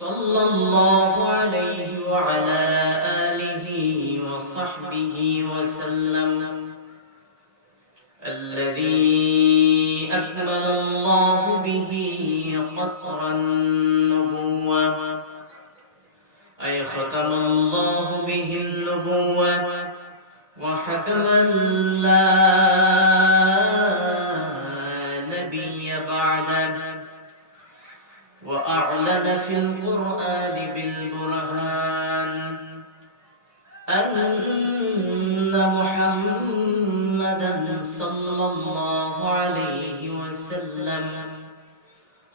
sallallahu alayhi wa ala alihi wa sahbihi wa sallam alladhi akmala Allahu bihi qasra an-nubuwwah ay khatama Allahu bihi an-nubuwwah wa hakama la nabiyya ba'dahu وأعلن في القرآن بالبرهان أن محمدا صلى الله عليه وسلم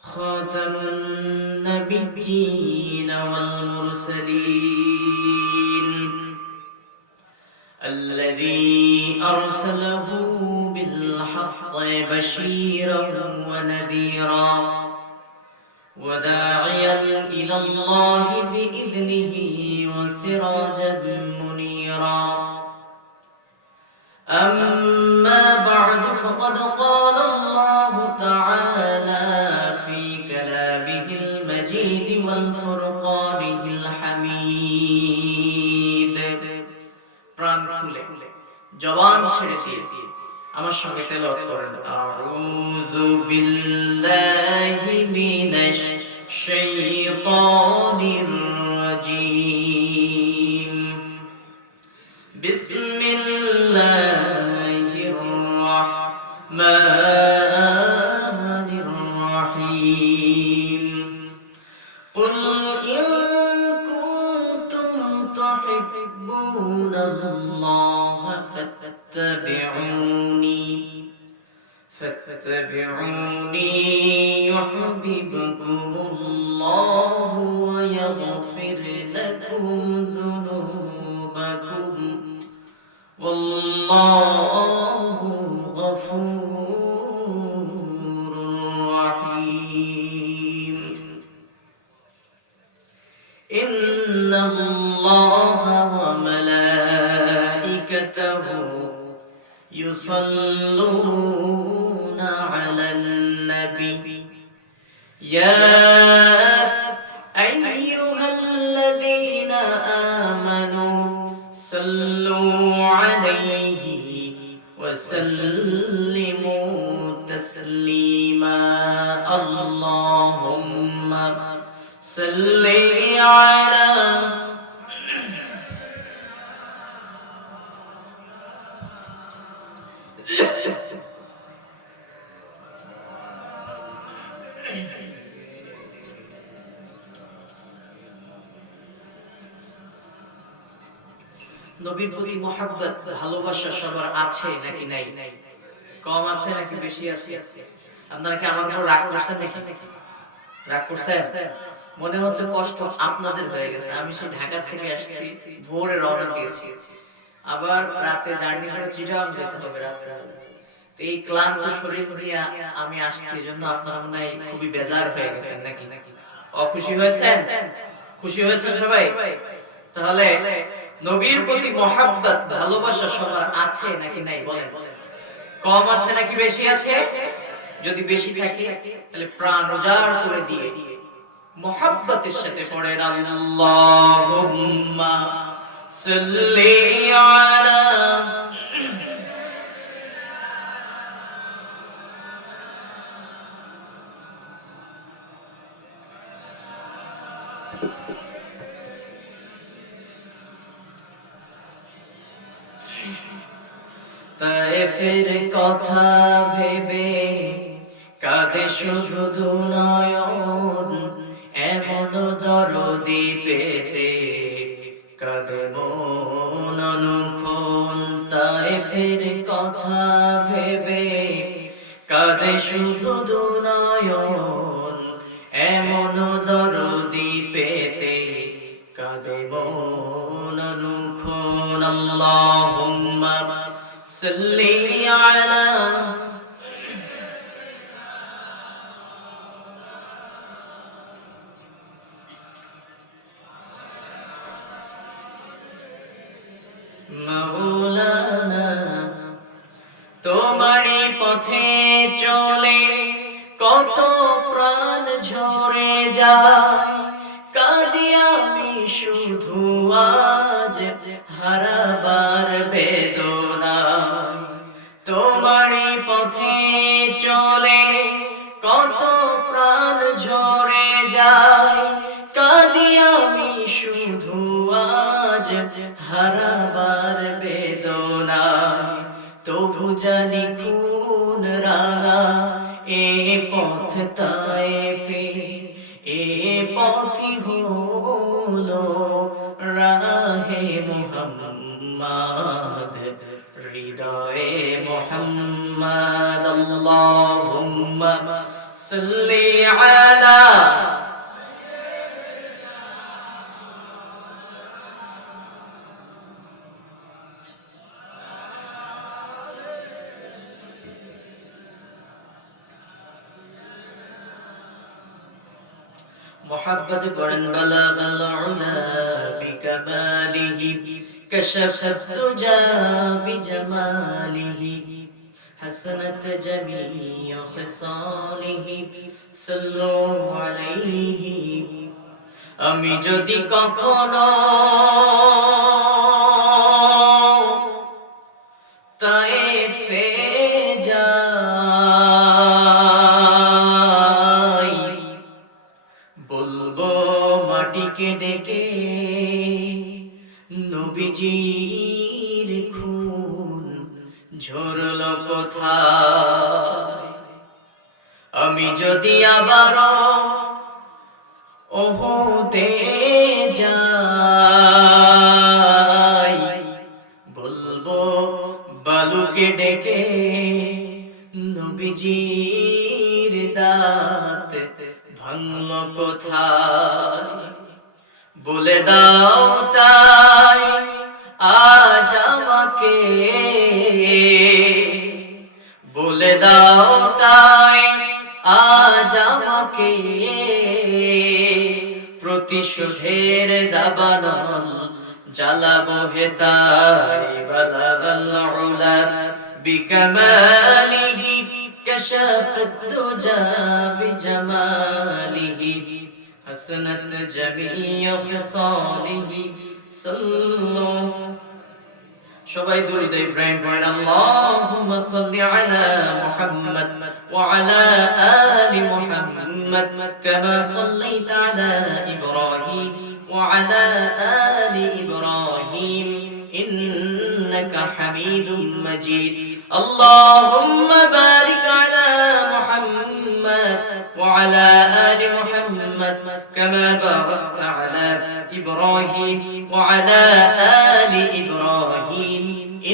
خاتم النبيين والمرسلين الذي أرسله بالحق بشيرا ونذيرا وداعيا إلى الله بإذنه وسراجا منيرا أما بعد فقد قال الله تعالى في كلامه المجيد والفرقانه الحميد প্রাণ খুলে জবান ছেড়ে দিয়ে আমার সঙ্গে তেলাওয়াত করেন আউযু বিল্লাহি মিনাশ শাইতানির রাজীম বিসমিল্লাহির রাহমানির রাহিম কুল ইন কুনতুম তুহিব্বুনাল্লাহা فاتبعوني يحببكم الله ويغفر لكم ذنوبكم والله غفور رحيم إن الله وملائكته يصلون على النبي يا أيها الذين آمنوا صلوا عليه وسلموا تسليما اللهم صل على নবীর প্রতি মহব্বত ভালোবাসা সবার আছে নাকি নাই? কম আছে নাকি বেশি আছে? আপনারা কি আমার উপর রাগ করছেন নাকি? রাগ করছেন? মনে হচ্ছে কষ্ট আপনাদের হয়ে গেছে। আমি সেই ঢাকা থেকে আসছি, ভোরে রওনা দিয়েছি, আবার রাতে জার্নি করে চিটাগাং যেতে হবে রাতে। এই ক্লান্ত শরীর নিয়ে আমি আসছি, এজন্য আপনারা মনে হয় খুবই বেজার হয়ে গেছেন নাকি? অখুশি হয়েছেন? খুশি হয়েছেন সবাই? তাহলে নবীর প্রতি মহব্বত ভালোবাসা সবার আছে নাকি নাই বলেন? কম আছে নাকি বেশি আছে? যদি বেশি থাকে তাহলে প্রাণ উজাড় করে দিয়ে মহব্বতের সাথে পড়েন আল্লাহুম্মা সাল্লি আলা তায়েফের কথা ভেবে কাঁদে শুধু দুনয়ন, এমন দরদি পেতে কাঁদে মন অনুক্ষণ। তায়েফের কথা ভেবে কাঁদে শুধু দুনয়ন, এমন দরদি পেতে কাঁদে মন অনুক্ষণ। আল্লাহুম্মা সাল্লি আলা মাওলানা। তোমারই পথে চলে কত প্রাণ ঝরে যায়, তাই কাঁদি আমি শুধু আজ হারাবার বেদনায়, তবু জানি খুন রাঙা এ পথ তায়েফের, এ পথই হলো রাহে মুহাম্মদ, হৃদয়ে মুহাম্মদ। আল্লাহুম্মা সাল্লি আলা محبت پڑھن بلغ العلا بکماله كشف الدجى بجماله حسنت جميع خصاله صلوا عليه আমি যদি কখনো তায়েফে যাই, বলবো মাটিকে ডেকে নবীজির খুন ঝরলো কোথায়। আমি যদি আবারও ওহদে যাই, বলবো বালুকে ডেকে নবীজির দাঁত ভাঙলো কোথায়। বলে দাও তাই আজ আমাকে, বলে দাও তাই আজ আমাকে, প্রতিশোধের দাবানল জ্বালাবো হেতাই। বালাগাল উলা বিকামালিহি কাশাফাত দুজা বিজামালিহি حسنت جميع خصاله صلوا সবাই দুরূদ ইব্রাহিম পড়েন আল্লাহুম্মা সাল্লি আলা মুহাম্মদ ওয়া আলা আলি মুহাম্মদ কামা সাল্লাইতা আলা ইব্রাহিম ওয়া আলা আলি ইব্রাহিম ইন্নাকা হামিদুম মাজিদ। আল্লাহুম্মা বারিক আলা মুহাম্মদ ওয়া আলা আলি মুহাম্মদ কামা বারাকতা আলা ইব্রাহিম ওয়া আলা আলি ইব্রাহিম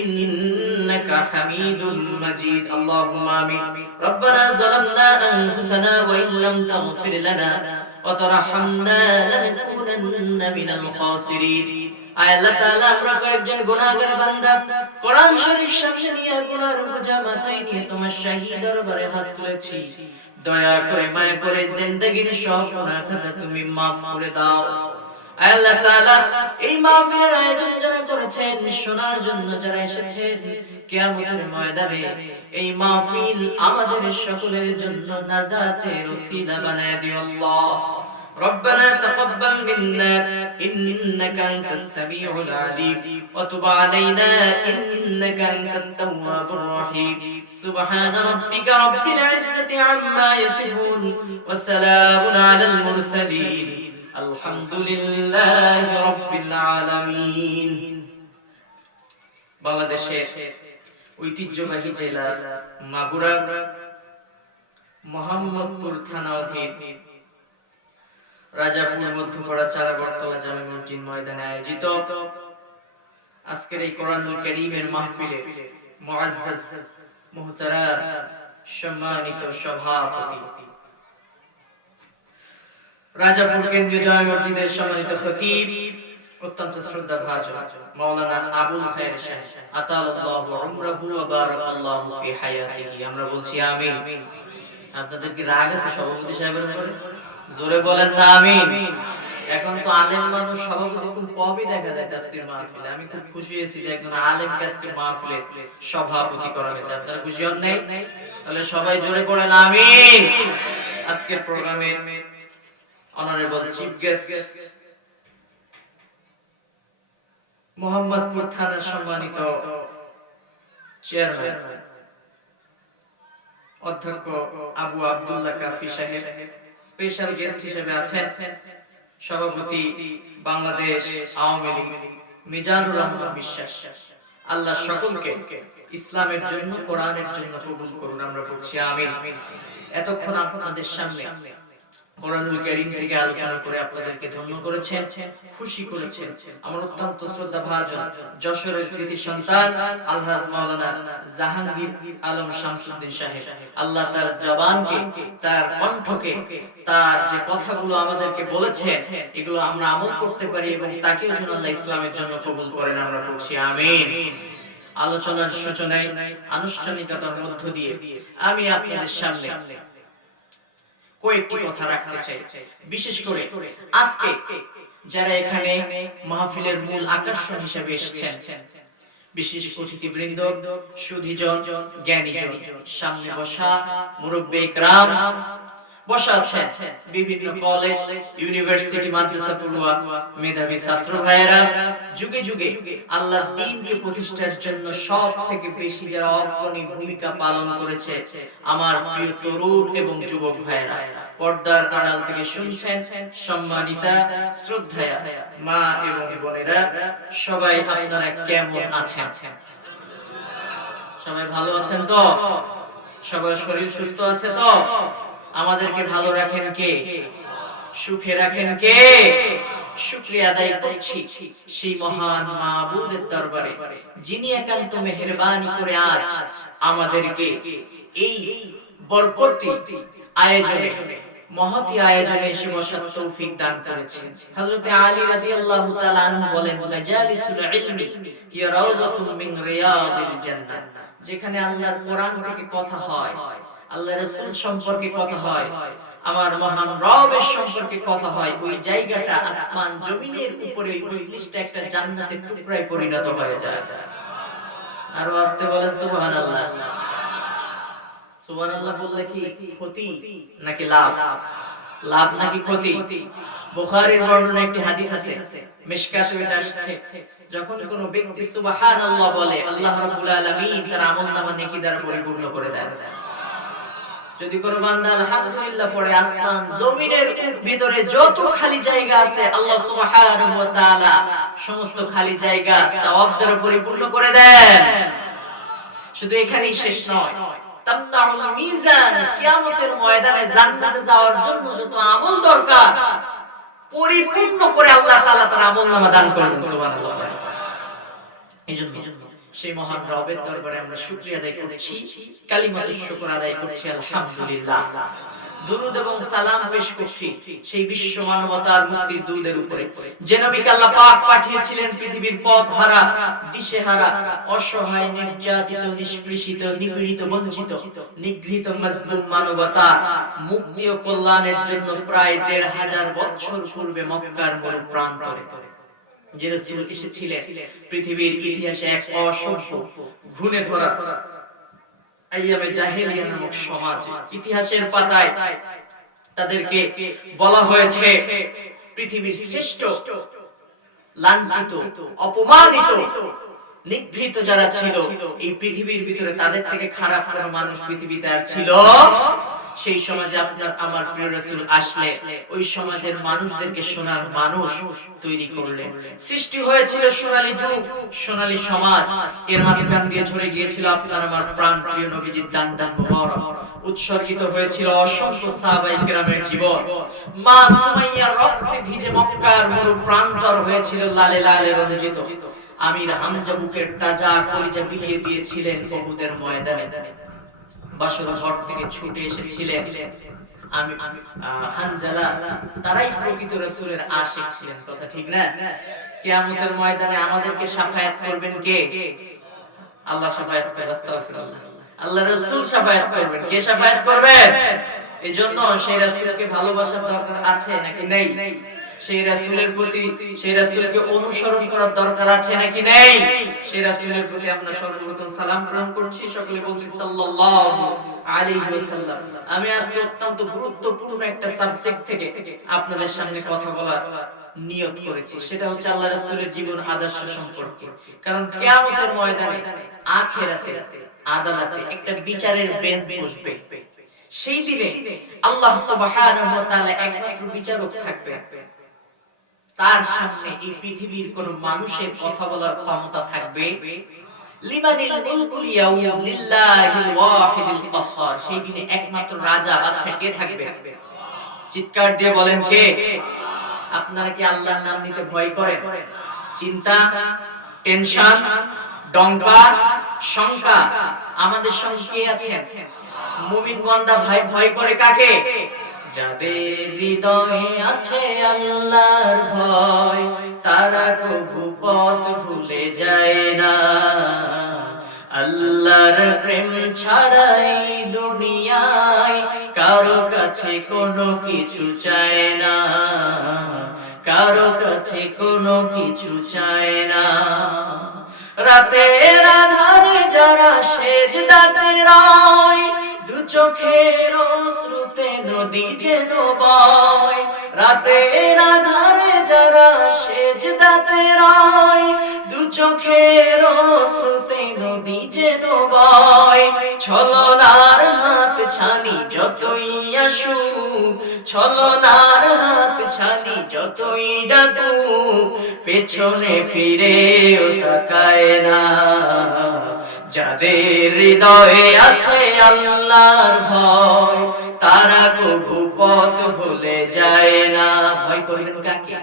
إنك حميد مجيد اللهم آمين ربنا ظلمنا أنفسنا وإن لم تغفر لنا وترحمنا لنكونن من الخاسرين আল্লাহ তাআলা আমরা কয়েকজন গুনাহগার বান্দা কোরআন শরীফ সামনে নিয়ে গুনার বোঝা মাথায় নিয়ে তোমার শাহী দরবারে হাত তুলেছি। দয়া করে মায়া করে জিন্দেগীর সব গুনাহ খাতা তুমি maaf করে দাও। আল্লাহ তাআলা এই মাহফিলের আয়োজন যারা করেছেন, শোনার জন্য যারা এসেছেন, কিয়ামতের ময়দানে এই মাহফিল আমাদের সকলের জন্য নাজাতের ওসিলা বানায় দিও আল্লাহ। ربنا تقبل منا إنك أنت السميع العليم وتب علينا إنك أنت التواب الرحيم سبحان ربك رب العزة عما يصفون وسلام على المرسلين আলহামদুলিল্লাহি রাব্বিল আলামিন। বাংলাদেশের ঐতিহ্যবাহী জেলা মাগুরা মোহাম্মদপুর থানা অধীন রাজাপুর মধ্যপাড়া চারাবরতলা জামে মসজিদ ময়দানে আয়োজিত আজকের এই কোরআনুল কারীমের মাহফিলে মুআজ্জাজ মুহতারাম সম্মানিত সভাপতি, রাজাপুর কেন্দ্রীয় জামে মসজিদের সম্মানিত খতিব, অত্যন্ত শ্রদ্ধাভাজন মাওলানা আবুল খায়ের সাহেব আতালাল্লাহু উমরাহু ওয়া বারাকাল্লাহু ফি হায়াতিহি, আমরা বলছি আমিন। আপনাদের কি রাগ আছে সভাপতি সাহেবের উপরে? জোরে বলেন না আমিন। এখন তো আলেম মানুষ সভাপতি খুব কমই দেখা যায় তাফসীর মাহফিলে। আমি খুব খুশি হয়েছি যে একজন আলেমকে আজকে মাহফিলে সভাপতি করা হয়েছে। আপনারা খুশি হন নাই? তাহলে সবাই জোরে পড়েন আমিন। আজকের প্রোগ্রামের অনারেবল চিফ গেস্ট মোহাম্মদপুর থানার সম্মানিত চেয়ারম্যান অধ্যক্ষ আবু আব্দুল্লাহ কাফি সাহেব, স্পেশাল গেস্ট হিসেবে আছেন সভাপতি বাংলাদেশ আওয়ামী লীগ মিজানুর রহমান বিশ্বাস। আল্লাহ সকলকে ইসলামের জন্য কোরআনের জন্য কবুল করুন, আমরা পড়ছি আমিন। এতক্ষণ আপনাদের সামনে কোরআনুল কারীম থেকে আলোচনা করে আপনাদেরকে ধন্য করেছেন, খুশি করেছেন আমার অত্যন্ত শ্রদ্ধাভাজন যশোরের কৃতি সন্তান আলহাজ মাওলানা জাহাঙ্গীর আলম শামসুদ্দিন সাহেব। আল্লাহ তার জবানকে, তার কণ্ঠকে, তার যে কথাগুলো আমাদেরকে বলেছেন এগুলো আমরা আমল করতে পারি এবং তাকেও যেন আল্লাহ ইসলামের জন্য কবুল করেন, আমরা পড়ছি আমিন। আলোচনার সূচনায় আনুষ্ঠানিকতার মধ্য দিয়ে আমি আপনাদের সামনে কয়েকটি কথা রাখতে চাই। বিশেষ করে আজকে যারা এখানে মাহফিলের মূল আকর্ষণ হিসেবে এসেছেন, বিশেষ অতিথিবৃন্দ, সুধীজন, জ্ঞানীজন, সামনে বসা মুরব্বি ইকরাম বসা আছেন, বিভিন্ন কলেজ, ইউনিভার্সিটি, মাদ্রাসা পড়ুয়া মেধাবী ছাত্র ভাইয়েরা, যুগে যুগে আল্লাহর দ্বীনকে প্রতিষ্ঠার জন্য সব থেকে বেশি যারা অগ্রণী ভূমিকা পালন করেছে আমার প্রিয় তরুণ এবং যুবক ভাইয়েরা, পর্দার আড়াল থেকে শুনছেন, সম্মানিতা শ্রদ্ধায়া মা এবং বোনেরা, সবাই আপনারা কেমন আছেন? সবাই ভালো আছেন তো? সবার শরীর সুস্থ আছে তো? আমাদেরকে ভালো রাখেন কে? সুখে রাখেন কে? শুকরিয়া আদায় করছি সেই মহান মাবুদের দরবারে, যিনি একান্ত মেহেরবানি করে আজ আমাদেরকে এই বরকতি আয়োজনে, মহতি আয়োজনে এসে বসার তৌফিক দান করেছেন। হযরত আলী রাদিয়াল্লাহু তাআলা আনহু বলেন, মাজালিসুল ইলমি ইয়া রাউযাতুম মিন রিয়াদিল জান্নাহ। যেখানে আল্লাহর কোরআন থেকে কথা হয়, আল্লাহর রাসূল সম্পর্কে কথা হয়, আমার মহান রবের সম্পর্কে কথা হয়, ওই জায়গাটা আসমান জমিনের উপরে ওই মজলিসটা একটা জান্নাতের টুকরায় পরিণত হয়ে যায়। আরো আস্তে বলেন সুবহানাল্লাহ। সুবহানাল্লাহ বললে কি ক্ষতি নাকি লাভ? লাভ নাকি ক্ষতি? বুখারীর বর্ণনা একটি হাদিস আছে, মিশকাতে এটা আসছে, যখন কোন ব্যক্তি সুবহানাল্লাহ বলে আল্লাহ রাব্বুল আলামিন তার আমলনামা নেকি দ্বারা পরিপূর্ণ করে দেন। যদি কোন বান্দা আলহামদুলিল্লাহ পড়ে, আসমান জমিনের ভিতরে যত খালি জায়গা আছে আল্লাহ সুবহানাহু ওয়া তাআলা সমস্ত খালি জায়গা সওয়াব দ্বারা পরিপূর্ণ করে দেন। শুধু এখানেই শেষ নয়, তামতাউল মিজান, কিয়ামতের ময়দানে জান্নাতে যাওয়ার জন্য যত আমল দরকার পরিপূর্ণ করে আল্লাহ তাআলা তার আমলনামা দান করবেন। সুবহানাল্লাহ। এইজন্য সেই মহান রবের দরবারে আমরা শুকরিয়া আদায় করছি, কালিমাতুশ শুকর আদায় করছি, আলহামদুলিল্লাহ। দুরূদ এবং সালাম পেশ করছি সেই বিশ্ব মানবতার মুক্তির দূতের উপরে, যে নবীকে আল্লাহ পাক পাঠিয়েছিলেন পৃথিবীর পথহারা, দিশেহারা, অসহায়, নির্যাতিত, নিষ্পৃষিত, নিপীড়িত, বঞ্চিত, নিগৃহীত মাজলুম মানবতা মুক্তি ও কল্যাণের জন্য প্রায় ১৫০০ বছর পূর্বে মক্কার মরু প্রান্তরে যে রাসূল এসেছিলেন। পৃথিবীর ইতিহাসে এক অসভ্য, ঘুণে ধরা আইয়ামে জাহেলিয়া নামক সমাজ, ইতিহাসের পাতায় তাদেরকে বলা হয়েছে পৃথিবীর শ্রেষ্ঠ, লাঞ্ছিত, অপমানিত, নিগৃহীত যারা ছিল এই পৃথিবীর ভিতরে, তাদের থেকে খারাপ কোনো মানুষ পৃথিবীতে আর ছিল। সেই সমাজে আপনার আমার প্রিয় রাসূল আসলে ওই সমাজের মানুষদেরকে সোনার মানুষ তৈরি করলেন। সৃষ্টি হয়েছিল সোনালী যুগ, সোনালী সমাজ। এর মাঝখান দিয়ে ঝরে গিয়েছিল আপনার আমার প্রাণ প্রিয় নবীজির দান দান মুবারক, উৎসর্গিত হয়েছিল অসংখ্য সাহাবায়ে কেরামের জীবন। মা সুমাইয়ার রক্তে ভিজে মক্কার মরু প্রান্তর হয়েছিল লালে লালে রঞ্জিত। আমির হামজা বুকের তাজা কলিজা বিলিয়ে দিয়েছিলেন উহুদের ময়দানে। বাসর ঘর থেকে ছুটে এসেছিলেন আমি হানজালা, তারাই প্রকৃত রাসূলের আশিক ছিলেন। কথা ঠিক না? কিয়ামতের ময়দানে আমাদেরকে শাফায়াত করবেন কে? আল্লাহ শাফায়াত করবেন। আস্তাগফিরুল্লাহ। আল্লাহ রাসূল শাফায়াত করবেন। কে শাফায়াত করবেন? এজন্য সেই রাসূলকে ভালোবাসার দরকার আছে নাকি নেই? সেই রাসূলের প্রতি, সেই রাসূলকে অনুসরণ করার দরকার আছে নাকি নেই? সেই রাসূলের প্রতি আমরা সর্বপ্রথম সালাম গ্রহণ করছি, সকলে বলছি সাল্লাল্লাহু আলাইহি ওয়াসাল্লাম। আমি আজকে অত্যন্ত গুরুত্বপূর্ণ একটা সাবজেক্ট থেকে আপনাদের সামনে কথা বলার নিয়ত করেছি, সেটা হচ্ছে আল্লাহ রাসূলের জীবন আদর্শ সম্পর্কে। কারণ কিয়ামতের ময়দানে, আখিরাতে, আদালতে একটা বিচারের বেঞ্চ বসবে। সেই দিনে আল্লাহ সুবহানাহু ওয়া তাআলা একমাত্র বিচারক থাকবেন। তার সামনে এই পৃথিবীর কোন মানুষের কথা বলার ক্ষমতা থাকবে? লিমানিল মুলকুল ইয়াউম লিল্লাহিল ওয়াহিদিল কাহ্হার। সেই দিনে একমাত্র রাজা বাদশা কে থাকবে? চিৎকার দিয়ে বলেন কে? আপনারা কি আল্লাহর নাম নিতে ভয় করেন? চিন্তা, টেনশন, ডঙ্কা, শঙ্কা আমাদের সঙ্গে কে আছেন? মুমিন বান্দা ভাই ভয় করে কাকে? যাদের হৃদয়ে আছে আল্লাহর ভয়, তারা কভু পথ ভুলে যায় না। আল্লাহর প্রেম ছাড়াই দুনিয়ায় কারো কাছে কোনো কিছু চায় না, কারো কাছে কোনো কিছু চায় না। রাতের আধারে যারা সেজদাতে রয়, দু চোখের অশ্রুতে নদী যেন বয়। রাতের আধারে যারা সেজদাতে রয়, দু চোখের অশ্রুতে নদী যেন বয়। ছলনার হাত ছানি যতই আসুক, ছলনার হাত ছানি যতই ডাকুক, পেছনে ফিরেও তাকায় না। যাদের হৃদয়ে আছে আল্লাহর ভয়, তারা কভু পথ ভুলে যায় না। ভয় করবেন কাকে?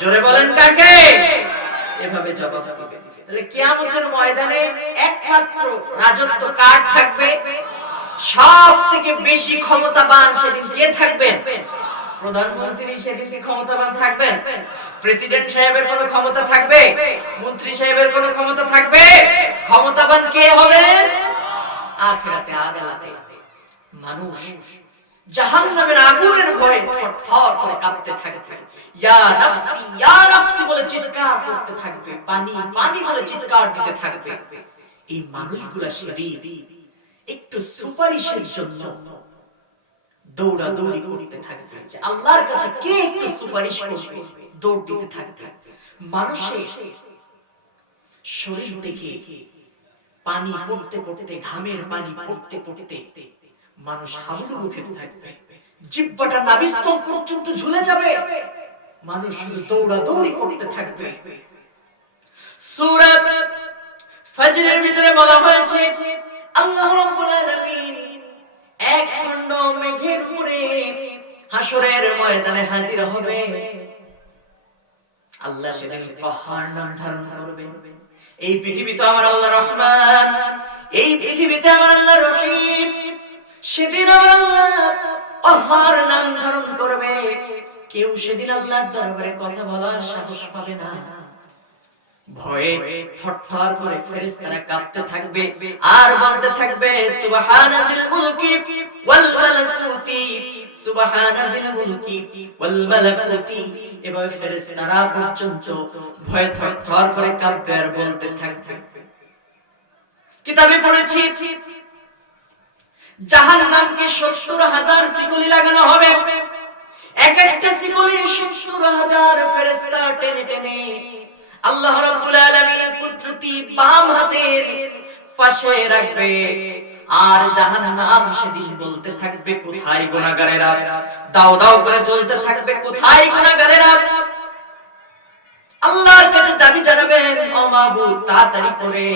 জোরে বলেন কাকে? এভাবে জবাব দিবেন। তাহলে কিয়ামতের ময়দানে একমাত্র রাজত্ব কার থাকবে? সব থেকে বেশি ক্ষমতাবান সেদিন কে থাকবেন? প্রধানমন্ত্রী সেদিন কি ক্ষমতাবান থাকবেন? প্রেসিডেন্ট সাহেবের কোনো ক্ষমতা থাকবে? মন্ত্রী সাহেবের কোনো ক্ষমতা থাকবে? ক্ষমতাবান কে হবেন? আখিরাতে আদালতে মানুষ জাহান্নামের আগুনের ভয়ে থরথর করে কাঁপতে থাকবে। ইয়া নাফসি বলে চিৎকার করতে থাকবে, পানি পানি বলে চিৎকার দিতে থাকবে। এই মানুষগুলা সেদিন একটু সুপারিশের জন্য দৌড়াদৌড়ি করতে থাকবে যে আল্লাহর কাছে কে একটু সুপারিশ করবে, দৌড় দিতে থাকবে। মানুষের শরীর থেকে পানি পড়তে পড়তে, ঘামের পানি পড়তে পড়তে মানুষ হাবুডুবু খেতে থাকবে, জিহ্বাটা নাভিস্থল পর্যন্ত ঝুলে যাবে, মানুষ দৌড়াদৌড়ি করতে থাকবে। সূরা ফজরের ভিতরে বলা হয়েছে আল্লাহ রাব্বুল আলামিন এক খণ্ড মেঘের উপরে হাসরের ময়দানে হাজির হবে। আল্লাহ সেদিন পাহাড় নাম ধারণ করবেন। এই পৃথিবী তো আমার আল্লাহ রহমান, এই পৃথিবীতে আমার আল্লাহ রহিম। সেদিন আমার আল্লাহ পাহাড় নাম ধারণ করবে। কেউ সেদিন আল্লাহর দরবারে কথা বলার সাহস পাবে না। ভয়ে থরথর করে ফেরেশতারা কাঁপতে থাকবে আর বলতে থাকবে সুবহানাজিল মুলকি ওয়াল মালাকুতি, সুবহানাজিল মুলকি ওয়াল মালাকুতি। এভাবে ফেরেশতারা পর্যন্ত ভয়ে থরথর করে কাঁপবে আর বলতে থাকবে। কিতাবে পড়েছি জাহান্নামকে ৭০,০০০ শিকলি লাগানো হবে। এক একটা শিকলি ৭০,০০০ ফেরেশতা টেনে টেনে আল্লাহ রাব্বুল আলামিন কুদরতি বাম হাতের পাশে রাখবে। আর জাহান্নাম সেদিন বলতে থাকবে কোথায় গুনাহগারেরা, দাও দাও করে জ্বলতে থাকবে কোথায় গুনাহগারেরা। আল্লাহর কাছে দাবি জানাবেন, ও মাবুদ তাড়াতাড়ি করে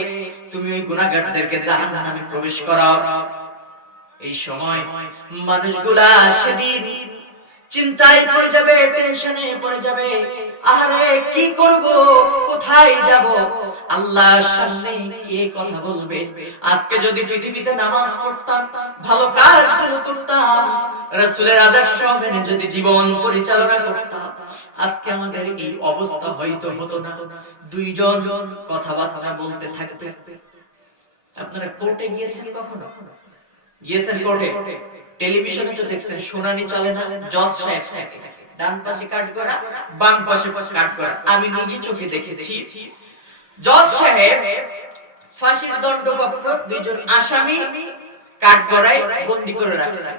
তুমি ওই গুনাহগারদেরকে জাহান্নামে প্রবেশ করাও। এই সময় মানুষগুলা সেদিন চিন্তায় পড়ে যাবে, টেনশনে পড়ে যাবে। আরে কি করব, কোথায় যাব, আল্লাহর সামনে কে কথা বলবে? আজকে যদি পৃথিবীতে নামাজ পড়তাম, ভালো কাজগুলো করতাম, রাসূলের আদর্শ মেনে যদি জীবন পরিচালনা করতাম, আজকে আমাদের এই অবস্থা হয়তো হতো না। দুইজন কথাবার্তা বলতে থাকবে। আপনারা কোর্টে গিয়েছেন কখনো? গিয়েছেন কোর্টে? টেলিভিশনে তো দেখছেন শুনানি চলে না, জজ সাহেব থাকে, ডান পাশে কাঠগড়া, বাম পাশে কাঠগড়া। আমি নিজে চোখে দেখেছি জজ সাহেব ফাঁসির দণ্ডপ্রাপ্ত দুইজন আসামি কাঠগড়ায় বন্দী করে রাখছে।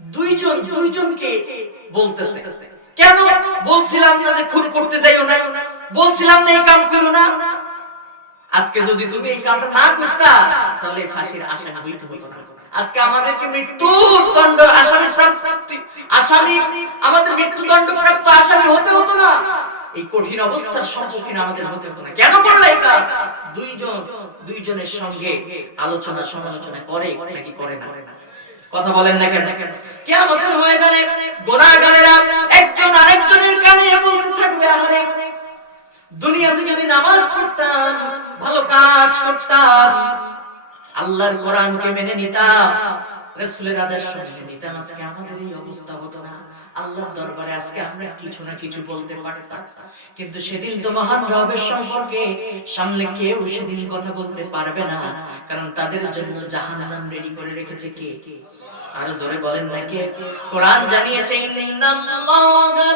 দুইজনকে বলতেছে, কেন বলছিলাম না যে খুন করতে যাইও না, বলছিলাম না এই কাম করো না, আজকে যদি তুমি এই কামটা না করতা তাহলে ফাঁসির আসামি হইতে হতো না। আজকে আমাদেরকে মৃত্যুদণ্ড আসামি আমাদের মৃত্যুদণ্ড প্রাপ্ত আসামি হতে হতো না, এই কঠিন অবস্থার সম্মুখীন আমাদের হতে হতো না। কেন করলে এই কাজ? দুইজনের সঙ্গে আলোচনা সমালোচনা করে নাকি করে না? কথা বলেন না কেন? কিয়ামতের ময়দানে গুনাহগারেরা একজন আরেকজনের কানে বলতে থাকবে, আরে দুনিয়াতে যদি নামাজ পড়তাম, ভালো কাজ করতাম, আল্লাহর কোরআনকে মেনে নিতাম, রাসূলের আদর্শ মেনে নিতাম, আজকে আমাদের এই অবস্থা হতো না। আল্লাহর দরবারে আজকে আমরা কিছু না কিছু বলতে পারতাম। কিন্তু সেদিন তো মহান রবের সম্পর্কে সামনে কেউ সেদিন কথা বলতে পারবে না, কারণ তাদের জন্য জাহান্নাম রেডি করে রেখেছে কে? আর জোরে বলেন না কে? কোরআন জানিয়েছে, ইন্নাল্লাহা